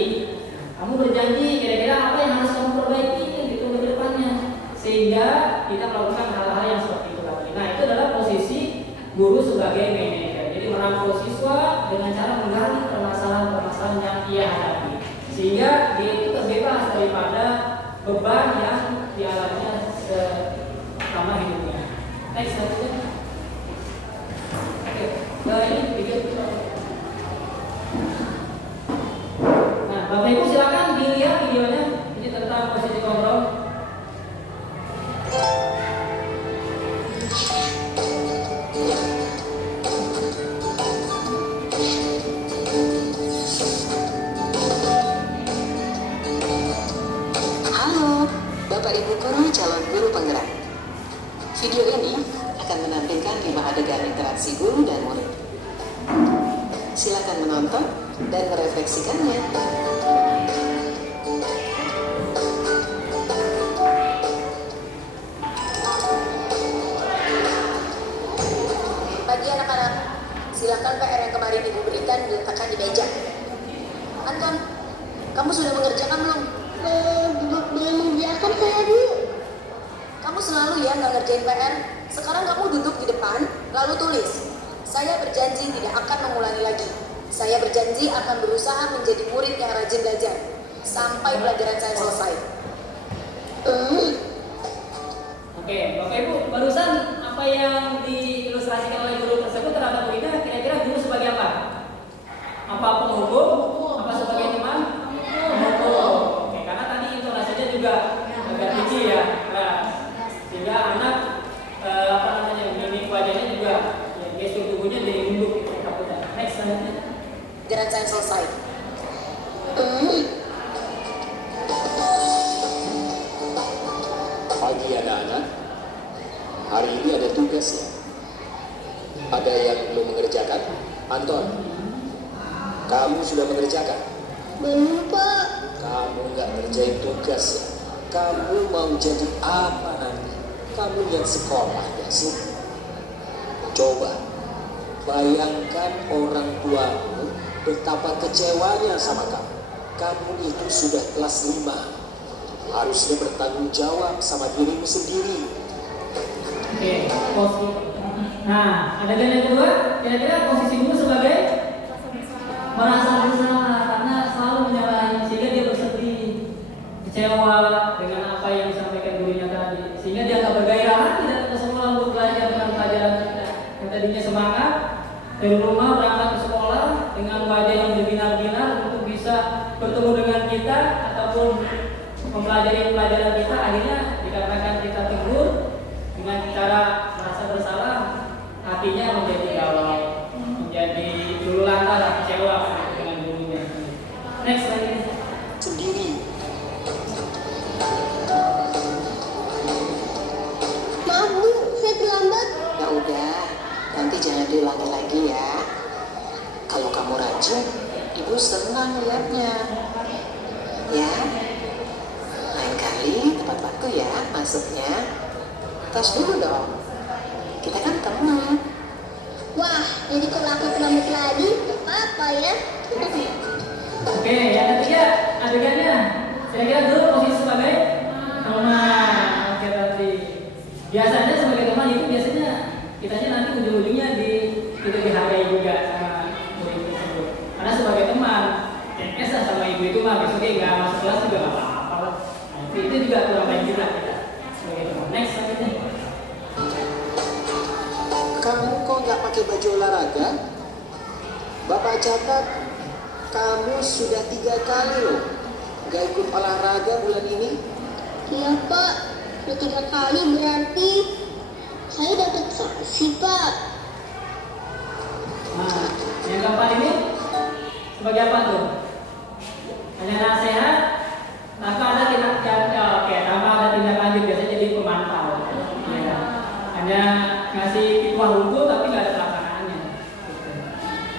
Kamu berjanji kira-kira apa yang harus kamu perbaiki gitu ke depannya, sehingga kita melakukan hal-hal yang seperti itu lagi. Nah itu adalah posisi guru sebagai manajer. Jadi merangkul siswa dengan cara menggali permasalahan-permasalahan yang ia hadapi, sehingga dia itu terbebas daripada beban yang dialaminya selama hidupnya. Next selanjutnya. Ini video. Nah, Bapak Ibu silakan dilihat videonya. Ini tentang posisi kontrol. Halo, Bapak Ibu guru calon guru penggerak. Video ini akan menampilkan 5 adegan interaksi guru dan murid. Silakan menonton dan merefleksikannya. Silakan PR yang kemarin Ibu berikan diletakkan di meja. Anton, kamu sudah mengerjakan belum? Belum mengerjakan saya, Bu. Kamu selalu ya nggak ngerjain PR. Sekarang kamu duduk di depan, lalu tulis. Saya berjanji tidak akan mengulangi lagi. Saya berjanji akan berusaha menjadi murid yang rajin belajar sampai pelajaran saya selesai. Oke, Bapak Ibu, barusan apa yang diilustrasikan oleh guru tersebut terhadap muridnya, kira-kira guru sebagai apa? Apa penghukum? Apa sebagai teman? Penghukum. Oke, karena tadi intonasinya juga agak tinggi ya, sehingga anak mimik wajahnya juga, ya, gestur tubuhnya jadi nunduk. Next, selanjutnya. Pelajaran saya selesai. Pagi anak-anak, hari ini ada tugas ya. Ada yang belum mengerjakan? Anton, kamu sudah mengerjakan? Belum, Pak. Kamu nggak ngerjain tugas ya? Kamu mau jadi apa nanti? Kamu lihat sekolah ya sih? Coba bayangkan orang tuamu betapa kecewanya sama kamu. Kamu itu sudah kelas 5. Harusnya bertanggung jawab sama dirimu sendiri. Oke, posisi. Nah, adegan yang kedua, kira-kira posisi guru sebagai merasa bersalah karena selalu menyalahi, sehingga dia bersedih, kecewa dengan apa yang disampaikan gurunya tadi, sehingga dia nggak bergairah lagi datang ke sekolah untuk belajar dengan pelajaran yang tadinya semangat. Dari rumah berangkat ke sekolah dengan wajah yang berbinar-binar untuk bisa bertemu dengan kita ataupun mempelajari pelajaran kita, akhirnya dikarenakan kita tegur dengan cara merasa bersalah, hatinya menjadi galau, menjadi dulu lantar, kecewa dengan gurunya. Next lagi. Sendiri. Maaf, Bu, saya terlambat. Ya udah, nanti jangan diulangi lagi ya. Kalau kamu rajin, Ibu senang lihatnya. Ya, lain kali tepat waktu ya masuknya. Tos dulu dong. Kita kan teman. Wah, jadi kalau aku terlambat lagi, gak apa-apa ya. Oke, yang ketiga adegannya, kira-kira dulu posisi sebagai teman. Oke, tadi biasanya sebagai teman itu biasanya kitanya nanti ujung-ujungnya tidak dihargai juga sama murid tersebut. Karena sebagai teman, NS sama ibu itu mah besoknya nggak masuk kelas juga nggak apa-apa. Nah, itu juga kurang baik juga kita sebagai teman. Next selanjutnya. Kamu kok nggak pakai baju olahraga? Bapak catat, kamu sudah 3 kali loh nggak ikut olahraga bulan ini. Iya, Pak. Sudah 3 kali berarti saya dapat sanksi, Pak. Nah, yang keempat ini sebagai apa tuh? Hanya nasihat tanpa ada tanpa ada tindak lanjut, biasanya jadi pemantau. Ya. Hanya ngasih pitwah hukum tapi nggak ada pelaksanaannya.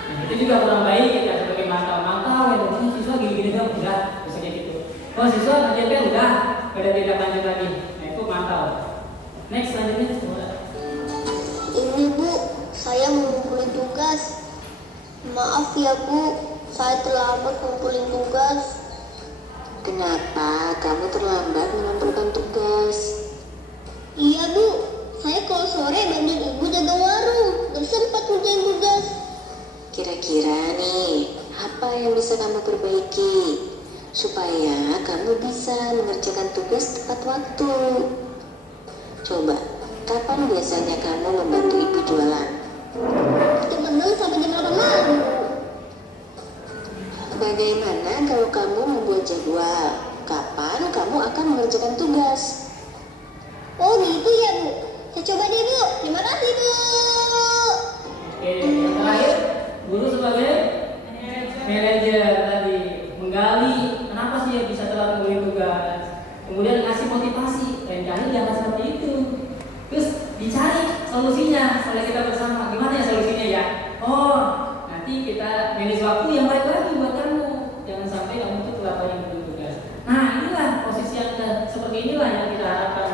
Nah, itu juga kurang baik kita sebagai mantau ya. Oh, siswa gini-gini dong, udah biasanya gitu. Oh, siswa kerjanya udah, nggak ada tindak lanjut lagi. Nah, itu mantau. Next selanjutnya. Ini, Bu, saya mau ngumpulin tugas. Maaf ya, Bu, saya terlambat ngumpulin tugas. Kenapa kamu terlambat mengumpulkan tugas? Iya, Bu, saya kalau sore bantuin Ibu jaga warung, gak sempat ngerjain tugas. Kira-kira nih, apa yang bisa kamu perbaiki supaya kamu bisa mengerjakan tugas tepat waktu? Coba, kapan biasanya kamu membantu ibu jualan? Kadang sampai jam 8 malam. Bagaimana kalau kamu membuat jadwal? Kapan kamu akan mengerjakan tugas? Oh gitu ya, Bu. Saya coba deh, Bu. Terima kasih, Bu. Oke, yang terakhir, guru sebagai manajer tadi menggali kenapa sih dia bisa telat mengulangi tugas, kemudian ngasih motivasi, lain kali jangan seperti itu, terus dicari solusinya oleh kita bersama. Gimana ya solusinya ya? Oh, nanti kita manage waktu yang baik lagi buat kamu, jangan sampai kamu tuh telat lagi mengulangi tugas. Nah, inilah posisi yang seperti inilah yang kita harapkan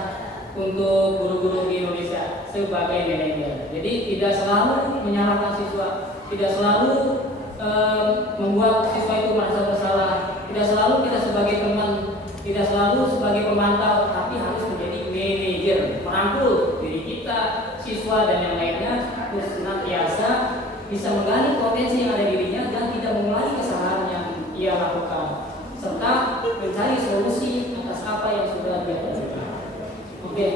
untuk guru-guru di Indonesia sebagai manajer. Jadi tidak selalu menyalahkan siswa, tidak selalu membuat siswa itu merasa bersalah, tidak selalu kita sebagai teman, tidak selalu sebagai pemantau, tapi harus menjadi manajer, merangkul diri kita, siswa dan yang lainnya, harus senantiasa bisa menggali potensi yang ada di dirinya dan tidak mengulangi kesalahan yang ia lakukan, serta mencari solusi atas apa yang sudah dia lakukan. Oke,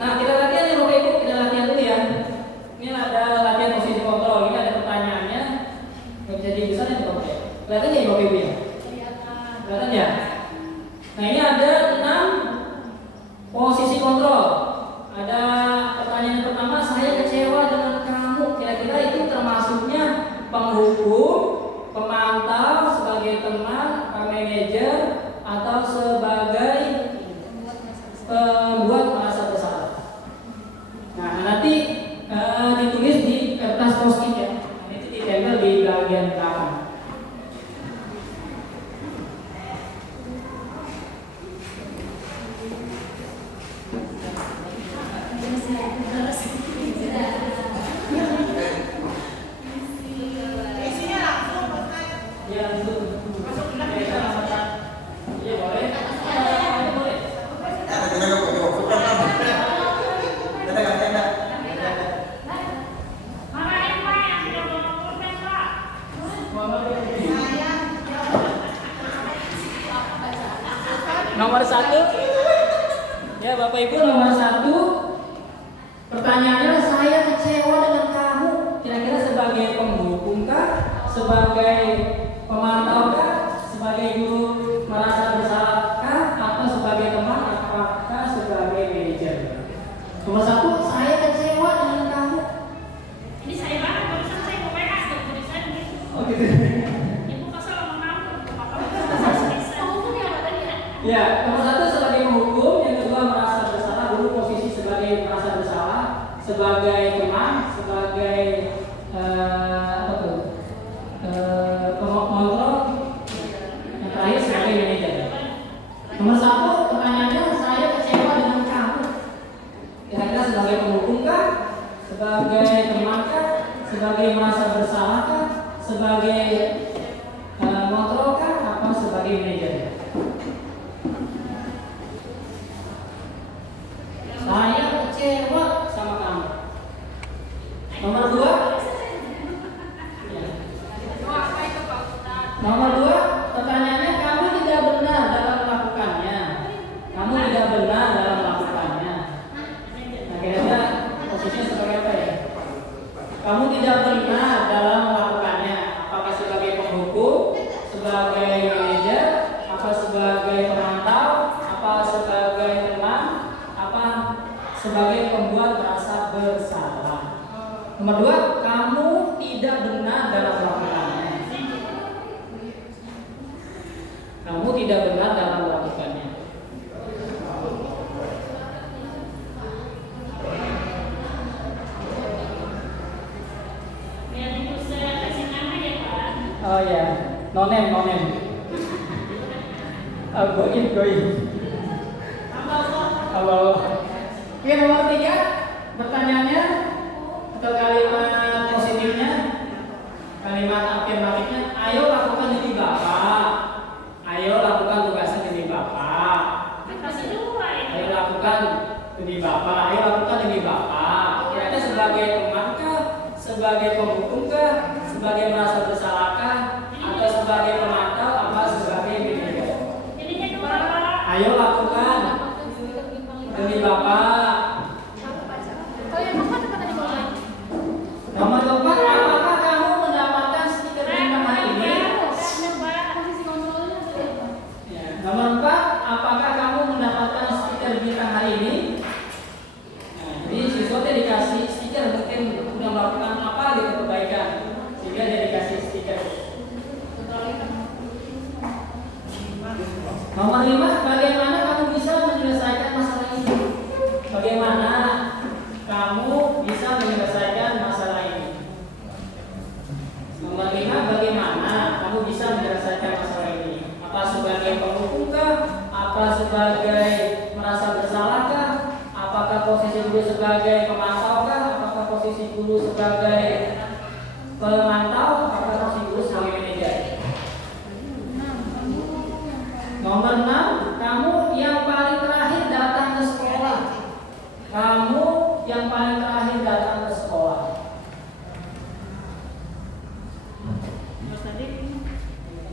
nah kita latihan ya Bapak Ibu, kita latihan dulu ya. Ini ada latihan posisi kontrol, ini ada pertanyaannya, nggak bisa dibesar ya Bapak Ibu. Kelihatan ya Bapak Ibu ya? Kelihatan ya? Nah ini ada 6 posisi kontrol. Ada pertanyaan yang pertama, saya kecewa dengan kamu. Kira-kira itu termasuknya penghukum, pemantau, sebagai teman, manajer, atau sebagai pembuat merasa bersalah. Nah nanti ditulis di kertas post-it ya. Itu ditempel di bagian belakang. Nomor 1, ya Bapak Ibu, nomor 1, pertanyaannya saya kecewa dengan kamu. Kira-kira sebagai penghukum kah, sebagai pemantau kah, sebagai guru merasa bersalah kah, atau sebagai teman, apakah sebagai manajer? Nomor 1, saya kecewa dengan kamu. Ini saya banget, barusan saya mau WA sudah tulisan gitu. Oh gitu. Ibu kesel sama kamu, apa penghukum ya Pak tadi ya? Ya, nomor 1 sebagai penghukum, yang kedua merasa bersalah, dulu posisi sebagai merasa bersalah, sebagai teman, sebagai pengontrol, yang terakhir sebagai manajer. Nomor 1 pertanyaannya, saya kecewa dengan kamu. Kira-kira sebagai penghukum kah, sebagai teman kah, sebagai merasa bersalah kah, sebagai pengontrol kah, atau sebagai manajer? Saya kecewa sama kamu. Nomor 2, nomor 2 pertanyaannya, kamu tidak benar dalam melakukannya. Kamu tidak benar dalam melakukannya. Nah kira-kira posisinya sebagai apa ya? Kamu tidak benar dalam melakukannya. Apakah sebagai penghukum, sebagai manajer, apa sebagai pemantau, apa sebagai teman, apa sebagai pembuat merasa bersalah? Nomor 2, kamu tidak benar dalam melakukannya. Kamu tidak benar dalam melakukannya. Biar ibu saya kasih nama ya Pak. Oh ya, nonem. Goib. Allah. Oke, nomor 3, pertanyaannya atau kalimat positifnya, kalimat afirmatifnya, ayo lakukan demi Bapak. Ayo lakukan tugasnya demi Bapak. Kasih dua ya. Ayo lakukan demi Bapak. Ayo lakukan demi Bapak. Kira-kira sebagai teman kah, sebagai penghukum kah, sebagai merasa bersalah kah, atau sebagai pemantau, apa sebagai manajer? Ininya dua Pak. Ayo lakukan demi Bapak. Kalau yang keempat apa tadi Pak? Nomor 4, apakah kamu mendapatkan stiker bintang hari ini? Posisi kontrolnya Ya. Nomor 4, apakah kamu mendapatkan stiker bintang hari ini? Nah, jadi siswa dia dikasih stiker, mungkin udah melakukan apa gitu kebaikan, sehingga dia dikasih stiker. Nomor 5, bagaimana kamu bisa menyelesaikan masalah ini? Bagaimana kamu bisa menyelesaikan masalah ini? Nomor 5, bagaimana kamu bisa menyelesaikan masalah ini? Apa sebagai penghukum kah? Apa sebagai merasa bersalah kah? Apakah posisi guru sebagai pemantau kah? Apakah posisi guru sebagai pemantau atau posisi guru sebagai manajer? Nomor 6, kamu yang paling terakhir datang ke sekolah. Kamu yang paling terakhir datang ke sekolah. Tadi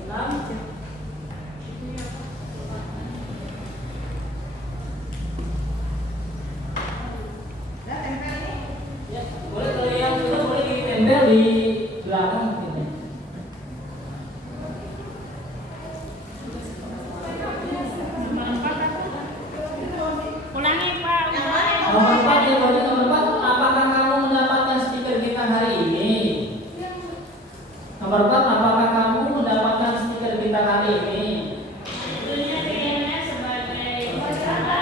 6. Ya, boleh kalau yang itu boleh ditempel di belakang gitu. ulangi Pak. Nomor 4 ya, boleh nomor 4. Apakah kamu mendapatkan stiker bintang hari ini? Nomor 4, apakah kamu mendapatkan stiker bintang hari ini? Tentunya pengennya sebagai peserta.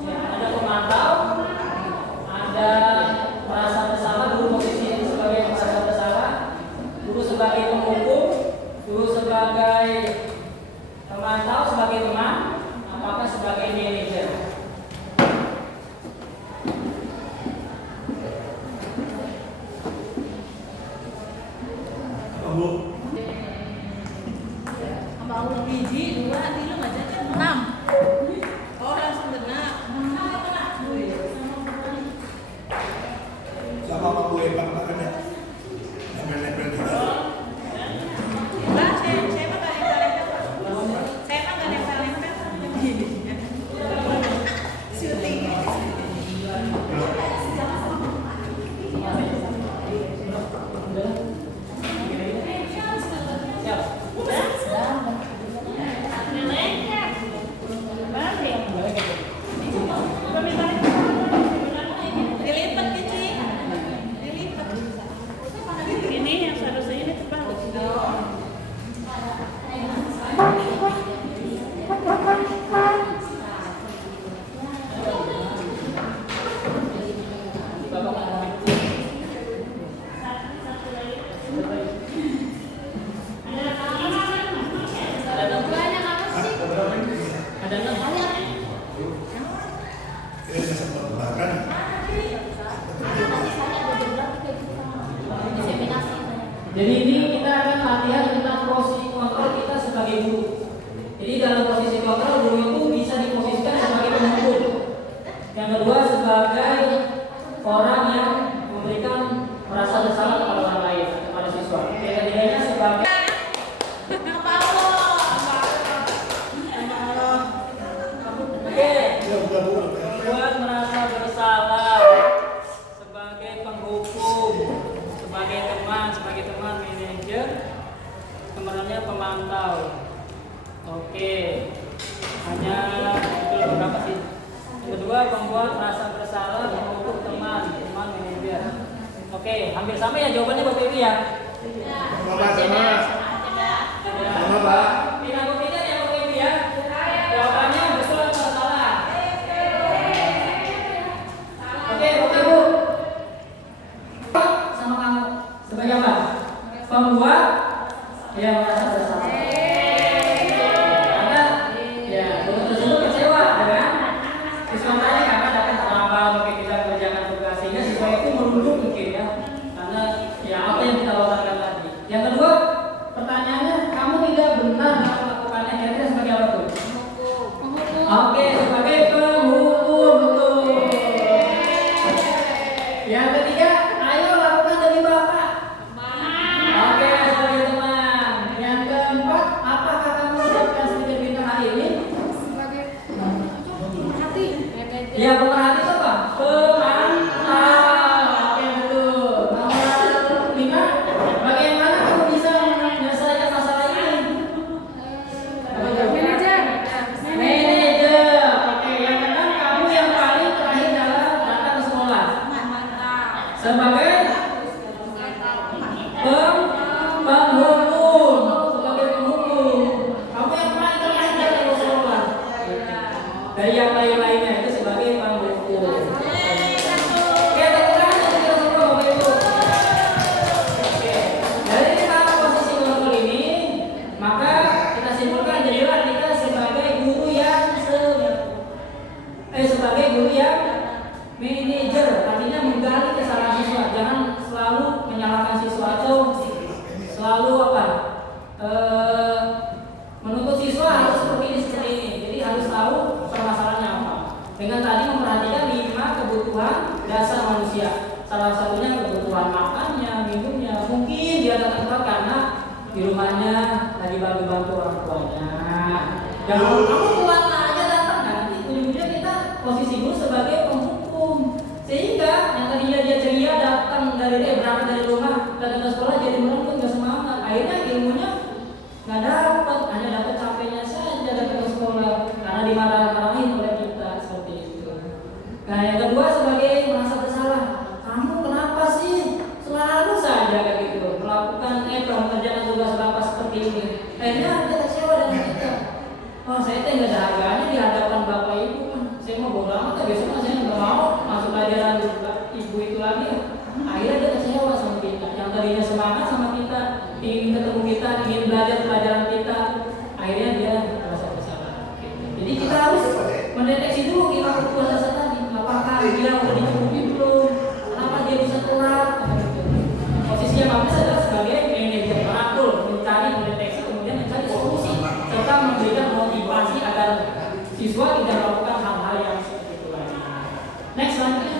Ya, ada pemantau, ada merasa bersalah, guru posisi sebagai merasa bersalah, guru sebagai penghukum, guru sebagai pemantau, sebagai teman, apakah sebagai manajer? Mau biji 2 tilu aja kan 6. Oh langsung benar. Sama Pak Bu Epak makan ya. Nempel-nempel juga. Pak, saya mah nggak nempel-nempel. Saya mah nggak nempel-nempel. Syuting. Dilipat kecil. Dilipat. Ini yang seharusnya ini terbalik. Ini saya sempat makan. Jadi ini kita akan latihan tentang posisi kontrol kita sebagai guru. Jadi dalam posisi kontrol guru itu bisa diposisikan sebagai penghukum. Yang kedua sebagai orang yang memberikan merasa bersalah kepada orang lain, kepada siswa. Yang ketiganya sebagai buat merasa bersalah sebagai penghukum, sebagai teman manajer, sebenarnya pemantau. Oke, hanya itu beberapa sih. Kedua, membuat merasa bersalah, penghukum, teman manajer. Oke, hampir sama ya jawabannya Bapak Ibu ya. Sama. Sama Pak. Tidak berbeda ya Bapak Ibu ya. Jawabannya betul atau salah? Oke, Bapak Ibu. Sama kamu sebagai apa? Pembuat yang merasa bersalah. Karena ya guru tersebut kecewa dengan siswanya karena dapat terlambat mungkin kita mengerjakan tugas sehingga siswa itu merunduk mungkin ya. Karena ya apa yang kita lakukan tadi. Yang kedua, pertanyaannya kamu tidak benar dalam melakukannya. Kira-kira sebagai apa tuh? Oke, sebagai penghukum, betul. Yang ketiga, ayo lakukan demi Bapak. Oke, sebagai teman. Yang keempat, apakah kamu mendapatkan stiker bintang hari ini? Ya, pemerhati itu apa? Pemantau. Oke, betul. Nomor 5, bagaimana kamu bisa menyelesaikan masalah ini? Manajer. Oke, yang keenam, kamu yang paling terakhir dalam datang ke sekolah. Sebagai penghukum. Sebagai penghukum. Kamu yang paling terakhir datang ke sekolah. Dari yang lain-lainnya itu sebagai penghukum. Oke, tepuk tangan untuk kita semua Bapak Ibu. Oke, dari posisi kontrol ini, maka kita simpulkan jadilah kita sebagai guru yang manajer, artinya menggali kesalahan siswa. Jangan selalu menyalahkan siswa atau selalu menuntut siswa harus seperti ini. Jadi harus tahu permasalahannya apa. Dengan tadi memperhatikan 5 kebutuhan dasar manusia. Salah satunya kebutuhan makannya, minumnya. Mungkin dia datang telat karena di rumahnya lagi bantu orang tuanya. Dan kalau kamu telat aja datang, nanti ujung-ujungnya kita posisi guru sebagai penghukum. Sehingga yang tadinya dia ceria datang berangkat dari rumah datang ke sekolah jadi merengkuh, nggak semangat. Akhirnya ilmunya nggak dapat, hanya dapat capeknya saja datang ke sekolah karena dimarah-marahin oleh kita seperti itu. Nah yang kedua sebagai merasa bersalah. Kamu kenapa sih selalu saja kayak gitu melakukan mengerjakan tugas bapak seperti ini? Akhirnya dia kecewa dengan kita. Oh saya nggak ada harganya di hadapan bapak ibu kan. Saya mau bodo amat, besok saya nggak mau masuk pelajaran ibu itu lagi. Akhirnya dia kecewa sama kita. Yang tadinya semangat sama kita, ingin ketemu kita, ingin belajar pelajaran kita, akhirnya dia merasa bersalah. Jadi kita harus mendeteksi dulu 5 kebutuhan dasar tadi. Apakah dia udah dicukupi belum? Kenapa dia bisa telat? Posisinya bagus adalah sebagai manajer merangkul, mencari, mendeteksi, kemudian mencari solusi, serta memberikan motivasi agar siswa tidak melakukan hal-hal yang seperti itu lagi. Next selanjutnya.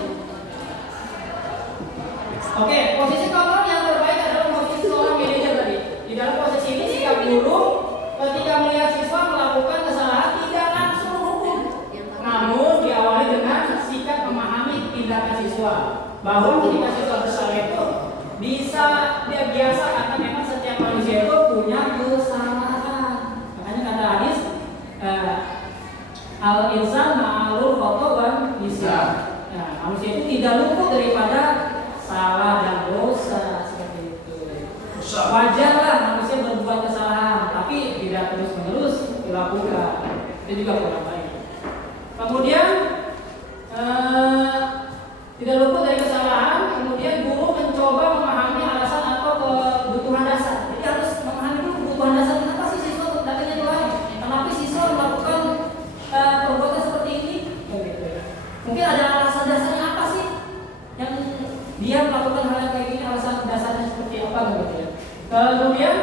Oke, posisi kawan yang terbaik adalah posisi seorang manajer tadi. Di dalam posisi ini sikap guru ketika melihat siswa melakukan kesalahan tidak langsung hukum, namun diawali dengan sikap memahami tindakan siswa. Bahwa ketika siswa bersalah itu bisa dia biasa karena memang setiap manusia itu punya kesalahan. Makanya kata hadis al-insan ma'alul khotoban bisa. Nah, manusia itu tidak luput daripada salah dan dosa seperti itu. Wajarlah manusia berbuat kesalahan, tapi tidak terus-menerus dilakukan. Itu juga kurang baik. Kemudian tidak luput dari kesalahan, kemudian guru mencoba memahami alasan atau kebutuhan dasar. Jadi harus memahami dulu kebutuhan dasar. Kenapa sih siswa datangnya doang? Kenapa siswa melakukan perbuatan seperti ini? Mungkin ada alasan dasarnya apa sih yang dia melakukan hal yang kayak gini, alasan dasarnya seperti apa gitu ya. Kemudian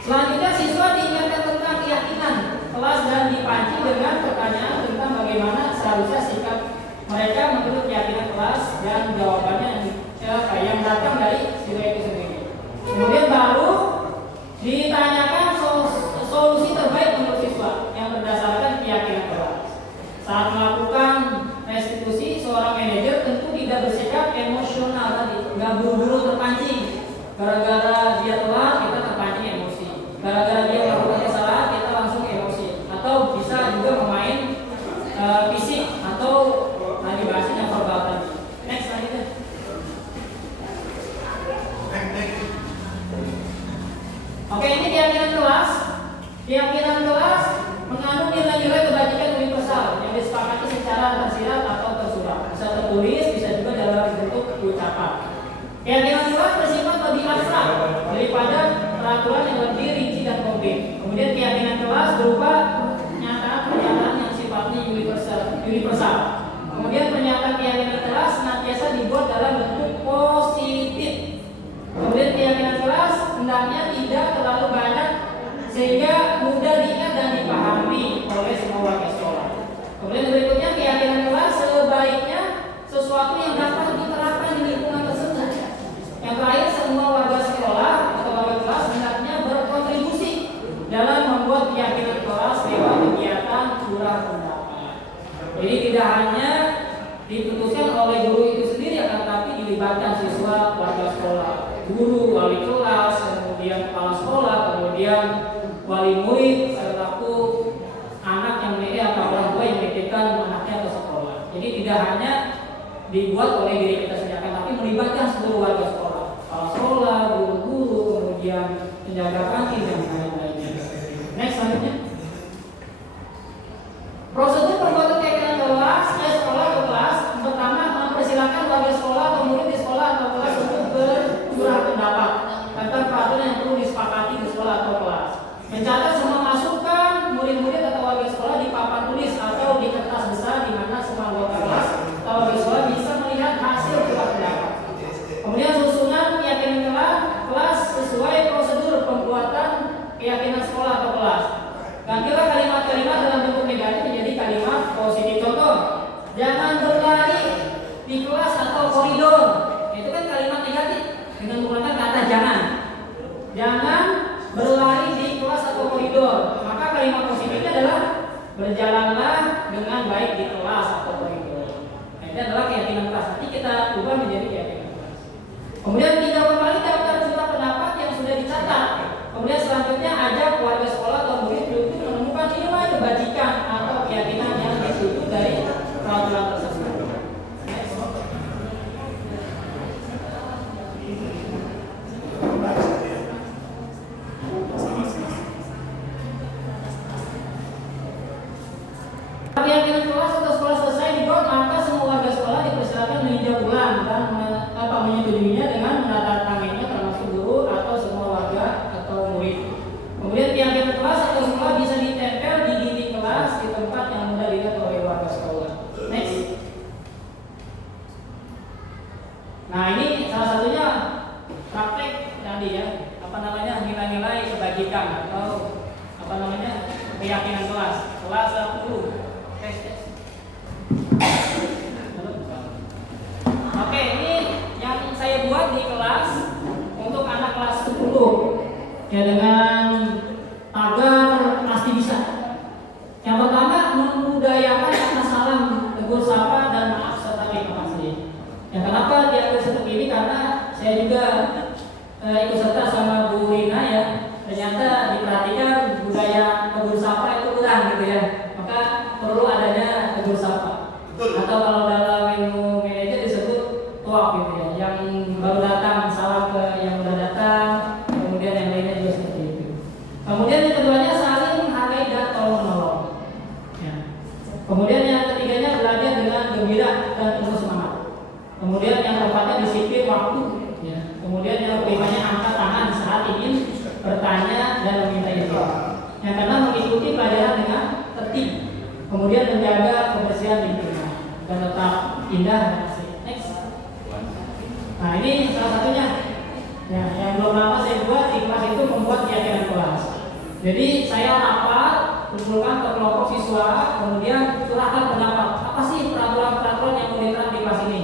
selanjutnya siswa diingatkan tentang keyakinan kelas dan dipancing dengan pertanyaan tentang bagaimana seharusnya sikap mereka menurut keyakinan kelas dan jawabannya yang datang dari siswa itu sendiri. Kemudian baru ditanyakan solusi terbaik menurut siswa yang berdasarkan keyakinan kelas. Saat melakukan restitusi, seorang manajer tentu tidak bersikap emosional tadi, nggak buru-buru terpancing. Gara-gara dia telat, kita terpancing emosi. Gara-gara dia melakukan kesalahan, kita langsung emosi. Atau bisa juga memain fisik atau lagi bahasanya verbal tadi. Next selanjutnya. Oke, ini keyakinan kelas. Keyakinan kelas mengandung nilai-nilai kebajikan universal yang disepakati secara tersirat atau tersurat. Bisa tertulis, bisa juga dalam bentuk ucapan. Keyakinan kelas bersifat lebih abstrak daripada peraturan yang lebih rinci dan konkret. Kemudian keyakinan kelas berupa pernyataan yang sifatnya universal. Kemudian pernyataan keyakinan kelas senantiasa dibuat dalam bentuk positif. Kemudian keyakinan kelas hendaknya tidak terlalu banyak sehingga mudah diingat dan dipahami oleh semua warga sekolah. Kemudian berikutnya keyakinan kelas sebaiknya sesuatu yang dapat diterapkan di lingkungan tersebut. Yang terakhir, semua warga sekolah atau warga kelas hendaknya berkontribusi dalam membuat keyakinan kelas lewat kegiatan curah pendapat. Jadi tidak hanya diputuskan oleh guru itu sendiri, akan tapi dilibatkan siswa, warga sekolah, guru, wali kelas, kemudian kepala sekolah, kemudian wali murid, serta anak yang atau orang tua yang menitipkan anaknya ke sekolah. Jadi tidak hanya dibuat oleh diri kita sendiri, tapi melibatkan seluruh warga sekolah, kepala sekolah, guru-guru, kemudian penjaga kantin dan lain-lainnya. Next selanjutnya. Prosedur pembuatan keyakinan kelas, sekolah ke kelas. Pertama, mempersilakan warga sekolah atau murid di sekolah atau kelas untuk bercurah pendapat tentang peraturan yang perlu disepakati di sekolah atau kelas. Mencatat semua masukan murid-murid atau warga sekolah di papan tulis atau di kertas besar di mana semua anggota kelas Jangan berlari di kelas atau koridor. Itu kan kalimat negatif dengan menggunakan kata jangan. Jangan berlari di kelas atau koridor. Maka kalimat positifnya adalah berjalanlah dengan baik di kelas atau koridor. Nah, ini adalah keyakinan kelas. Nanti kita ubah menjadi keyakinan kelas. Kemudian tidak kembali daftar surat pendapat yang sudah dicatat. Kemudian selanjutnya ajak keluarga sekolah atau murid untuk menemukan nilai kebajikan atau keyakinan yang dituju dari peraturan tersebut. Keyakinan kelas atau sekolah selesai dibuat, maka semua warga sekolah dipersilakan meninjau ulang dan menyetujuinya dengan menandatangani termasuk guru atau semua warga atau murid. Kemudian keyakinan kelas atau sekolah bisa ditempel di dinding kelas di tempat yang mudah dilihat oleh warga sekolah. Next. Nah, ini salah satunya praktek tadi ya, nilai-nilai kebajikan atau keyakinan kelas 10. Oke, ini yang saya buat di kelas untuk anak kelas 10 ya, dengan tagar pasti bisa. Yang pertama, membudayakan kata salam, tegur sapa dan maaf serta terima kasih. Ya, kenapa diatur seperti ini? Karena saya juga ikut serta sama Bu Rina ya. Ternyata diperhatikan budaya tegur sapa itu kurang gitu ya. Maka perlu adanya tegur sapa. Atau kalau dalam ilmu manajer disebut tuak gitu ya. Yang baru datang salam ke yang udah datang, kemudian yang lainnya juga seperti itu. Kemudian yang keduanya saling menghargai dan tolong menolong. Ya. Kemudian yang ketiganya belajar dengan gembira dan penuh semangat. Kemudian yang keempatnya disiplin waktu. Ya. Kemudian yang kelimanya angkat tangan saat ingin bertanya dan meminta izin. Yang keenam mengikuti pelajaran dengan tertib. Kemudian menjaga kebersihan lingkungan dan tetap indah dan asri. Next. Nah, ini salah satunya. Ya, yang belum lama saya buat di kelas itu membuat keyakinan kelas. Jadi saya rapat, kumpulkan ke kelompok siswa, kemudian curahkan pendapat. Apa sih peraturan-peraturan yang mau diterapkan di kelas ini?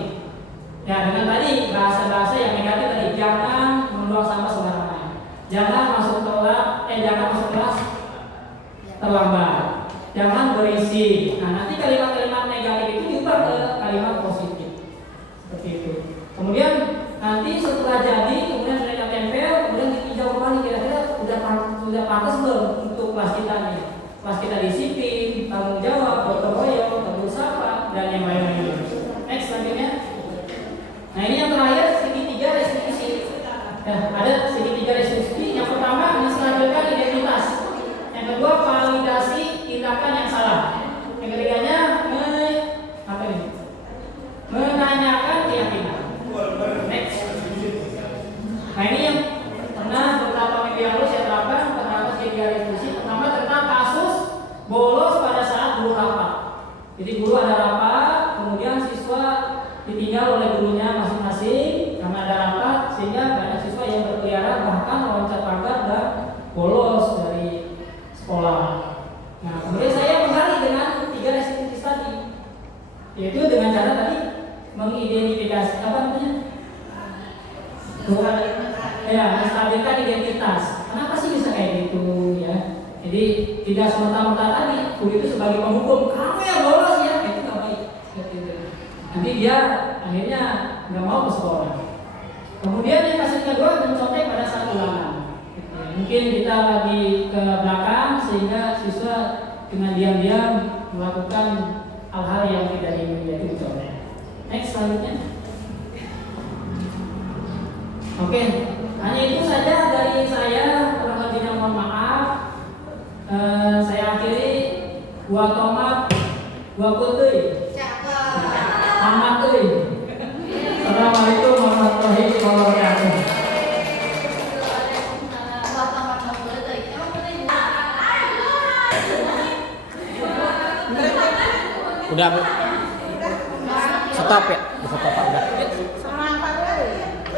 Ya, dengan tadi bahasa-bahasa yang negatif tadi, jangan membuang sampah sembarangan, jangan masuk kelas terlambat, jangan berisik. Nah, nanti kalimat-kalimat negatif itu diubah ke kalimat positif seperti itu. Kemudian nanti setelah jadi, kemudian mereka tempel, kemudian ditinjau kembali kira-kira sudah pantas belum untuk kelas kita nih. Kelas kita disiplin, tanggung jawab, gotong royong, tegur sapa, dan yang lain-lain. Next selanjutnya. Nah, ini yang terakhir segitiga restitusi. Ya, ada segitiga restitusi. Yang pertama menstabilkan identitas. Yang kedua validasi tindakan yang salah. Yang ketiganya menanyakan keyakinan. Next. Nah, ini yang pernah beberapa minggu yang lalu saya terapkan terhadap segitiga restitusi. Pertama tentang kasus bolos pada saat guru rapat. Jadi guru ada rapat, kemudian siswa ditinggal oleh gurunya masing-masing karena ada rapat, sehingga banyak siswa yang berkeliaran bahkan loncat pagar dan bolos dari sekolah. Nah, kemudian saya menggali dengan 3 restitusi tadi, yaitu dengan cara tadi mengidentifikasi menstabilkan identitas. Kenapa sih bisa kayak gitu ya? Jadi tidak semata-mata tadi guru itu sebagai penghukum, kamu yang bolos ya, itu nggak baik. Nanti dia akhirnya nggak mau ke sekolah. Kemudian yang kasus kedua mencontek pada saat ulangan. Mungkin kita lagi ke belakang sehingga siswa dengan diam-diam melakukan hal-hal yang tidak ingin, yaitu mencontek. Next selanjutnya. Oke, hanya itu saja dari saya. Kurang lebihnya mohon maaf. Saya akhiri. Gua tomat, gua putih. Amat euy. Assalamualaikum warahmatullahi wabarakatuh. Udah, stop ya. Stop.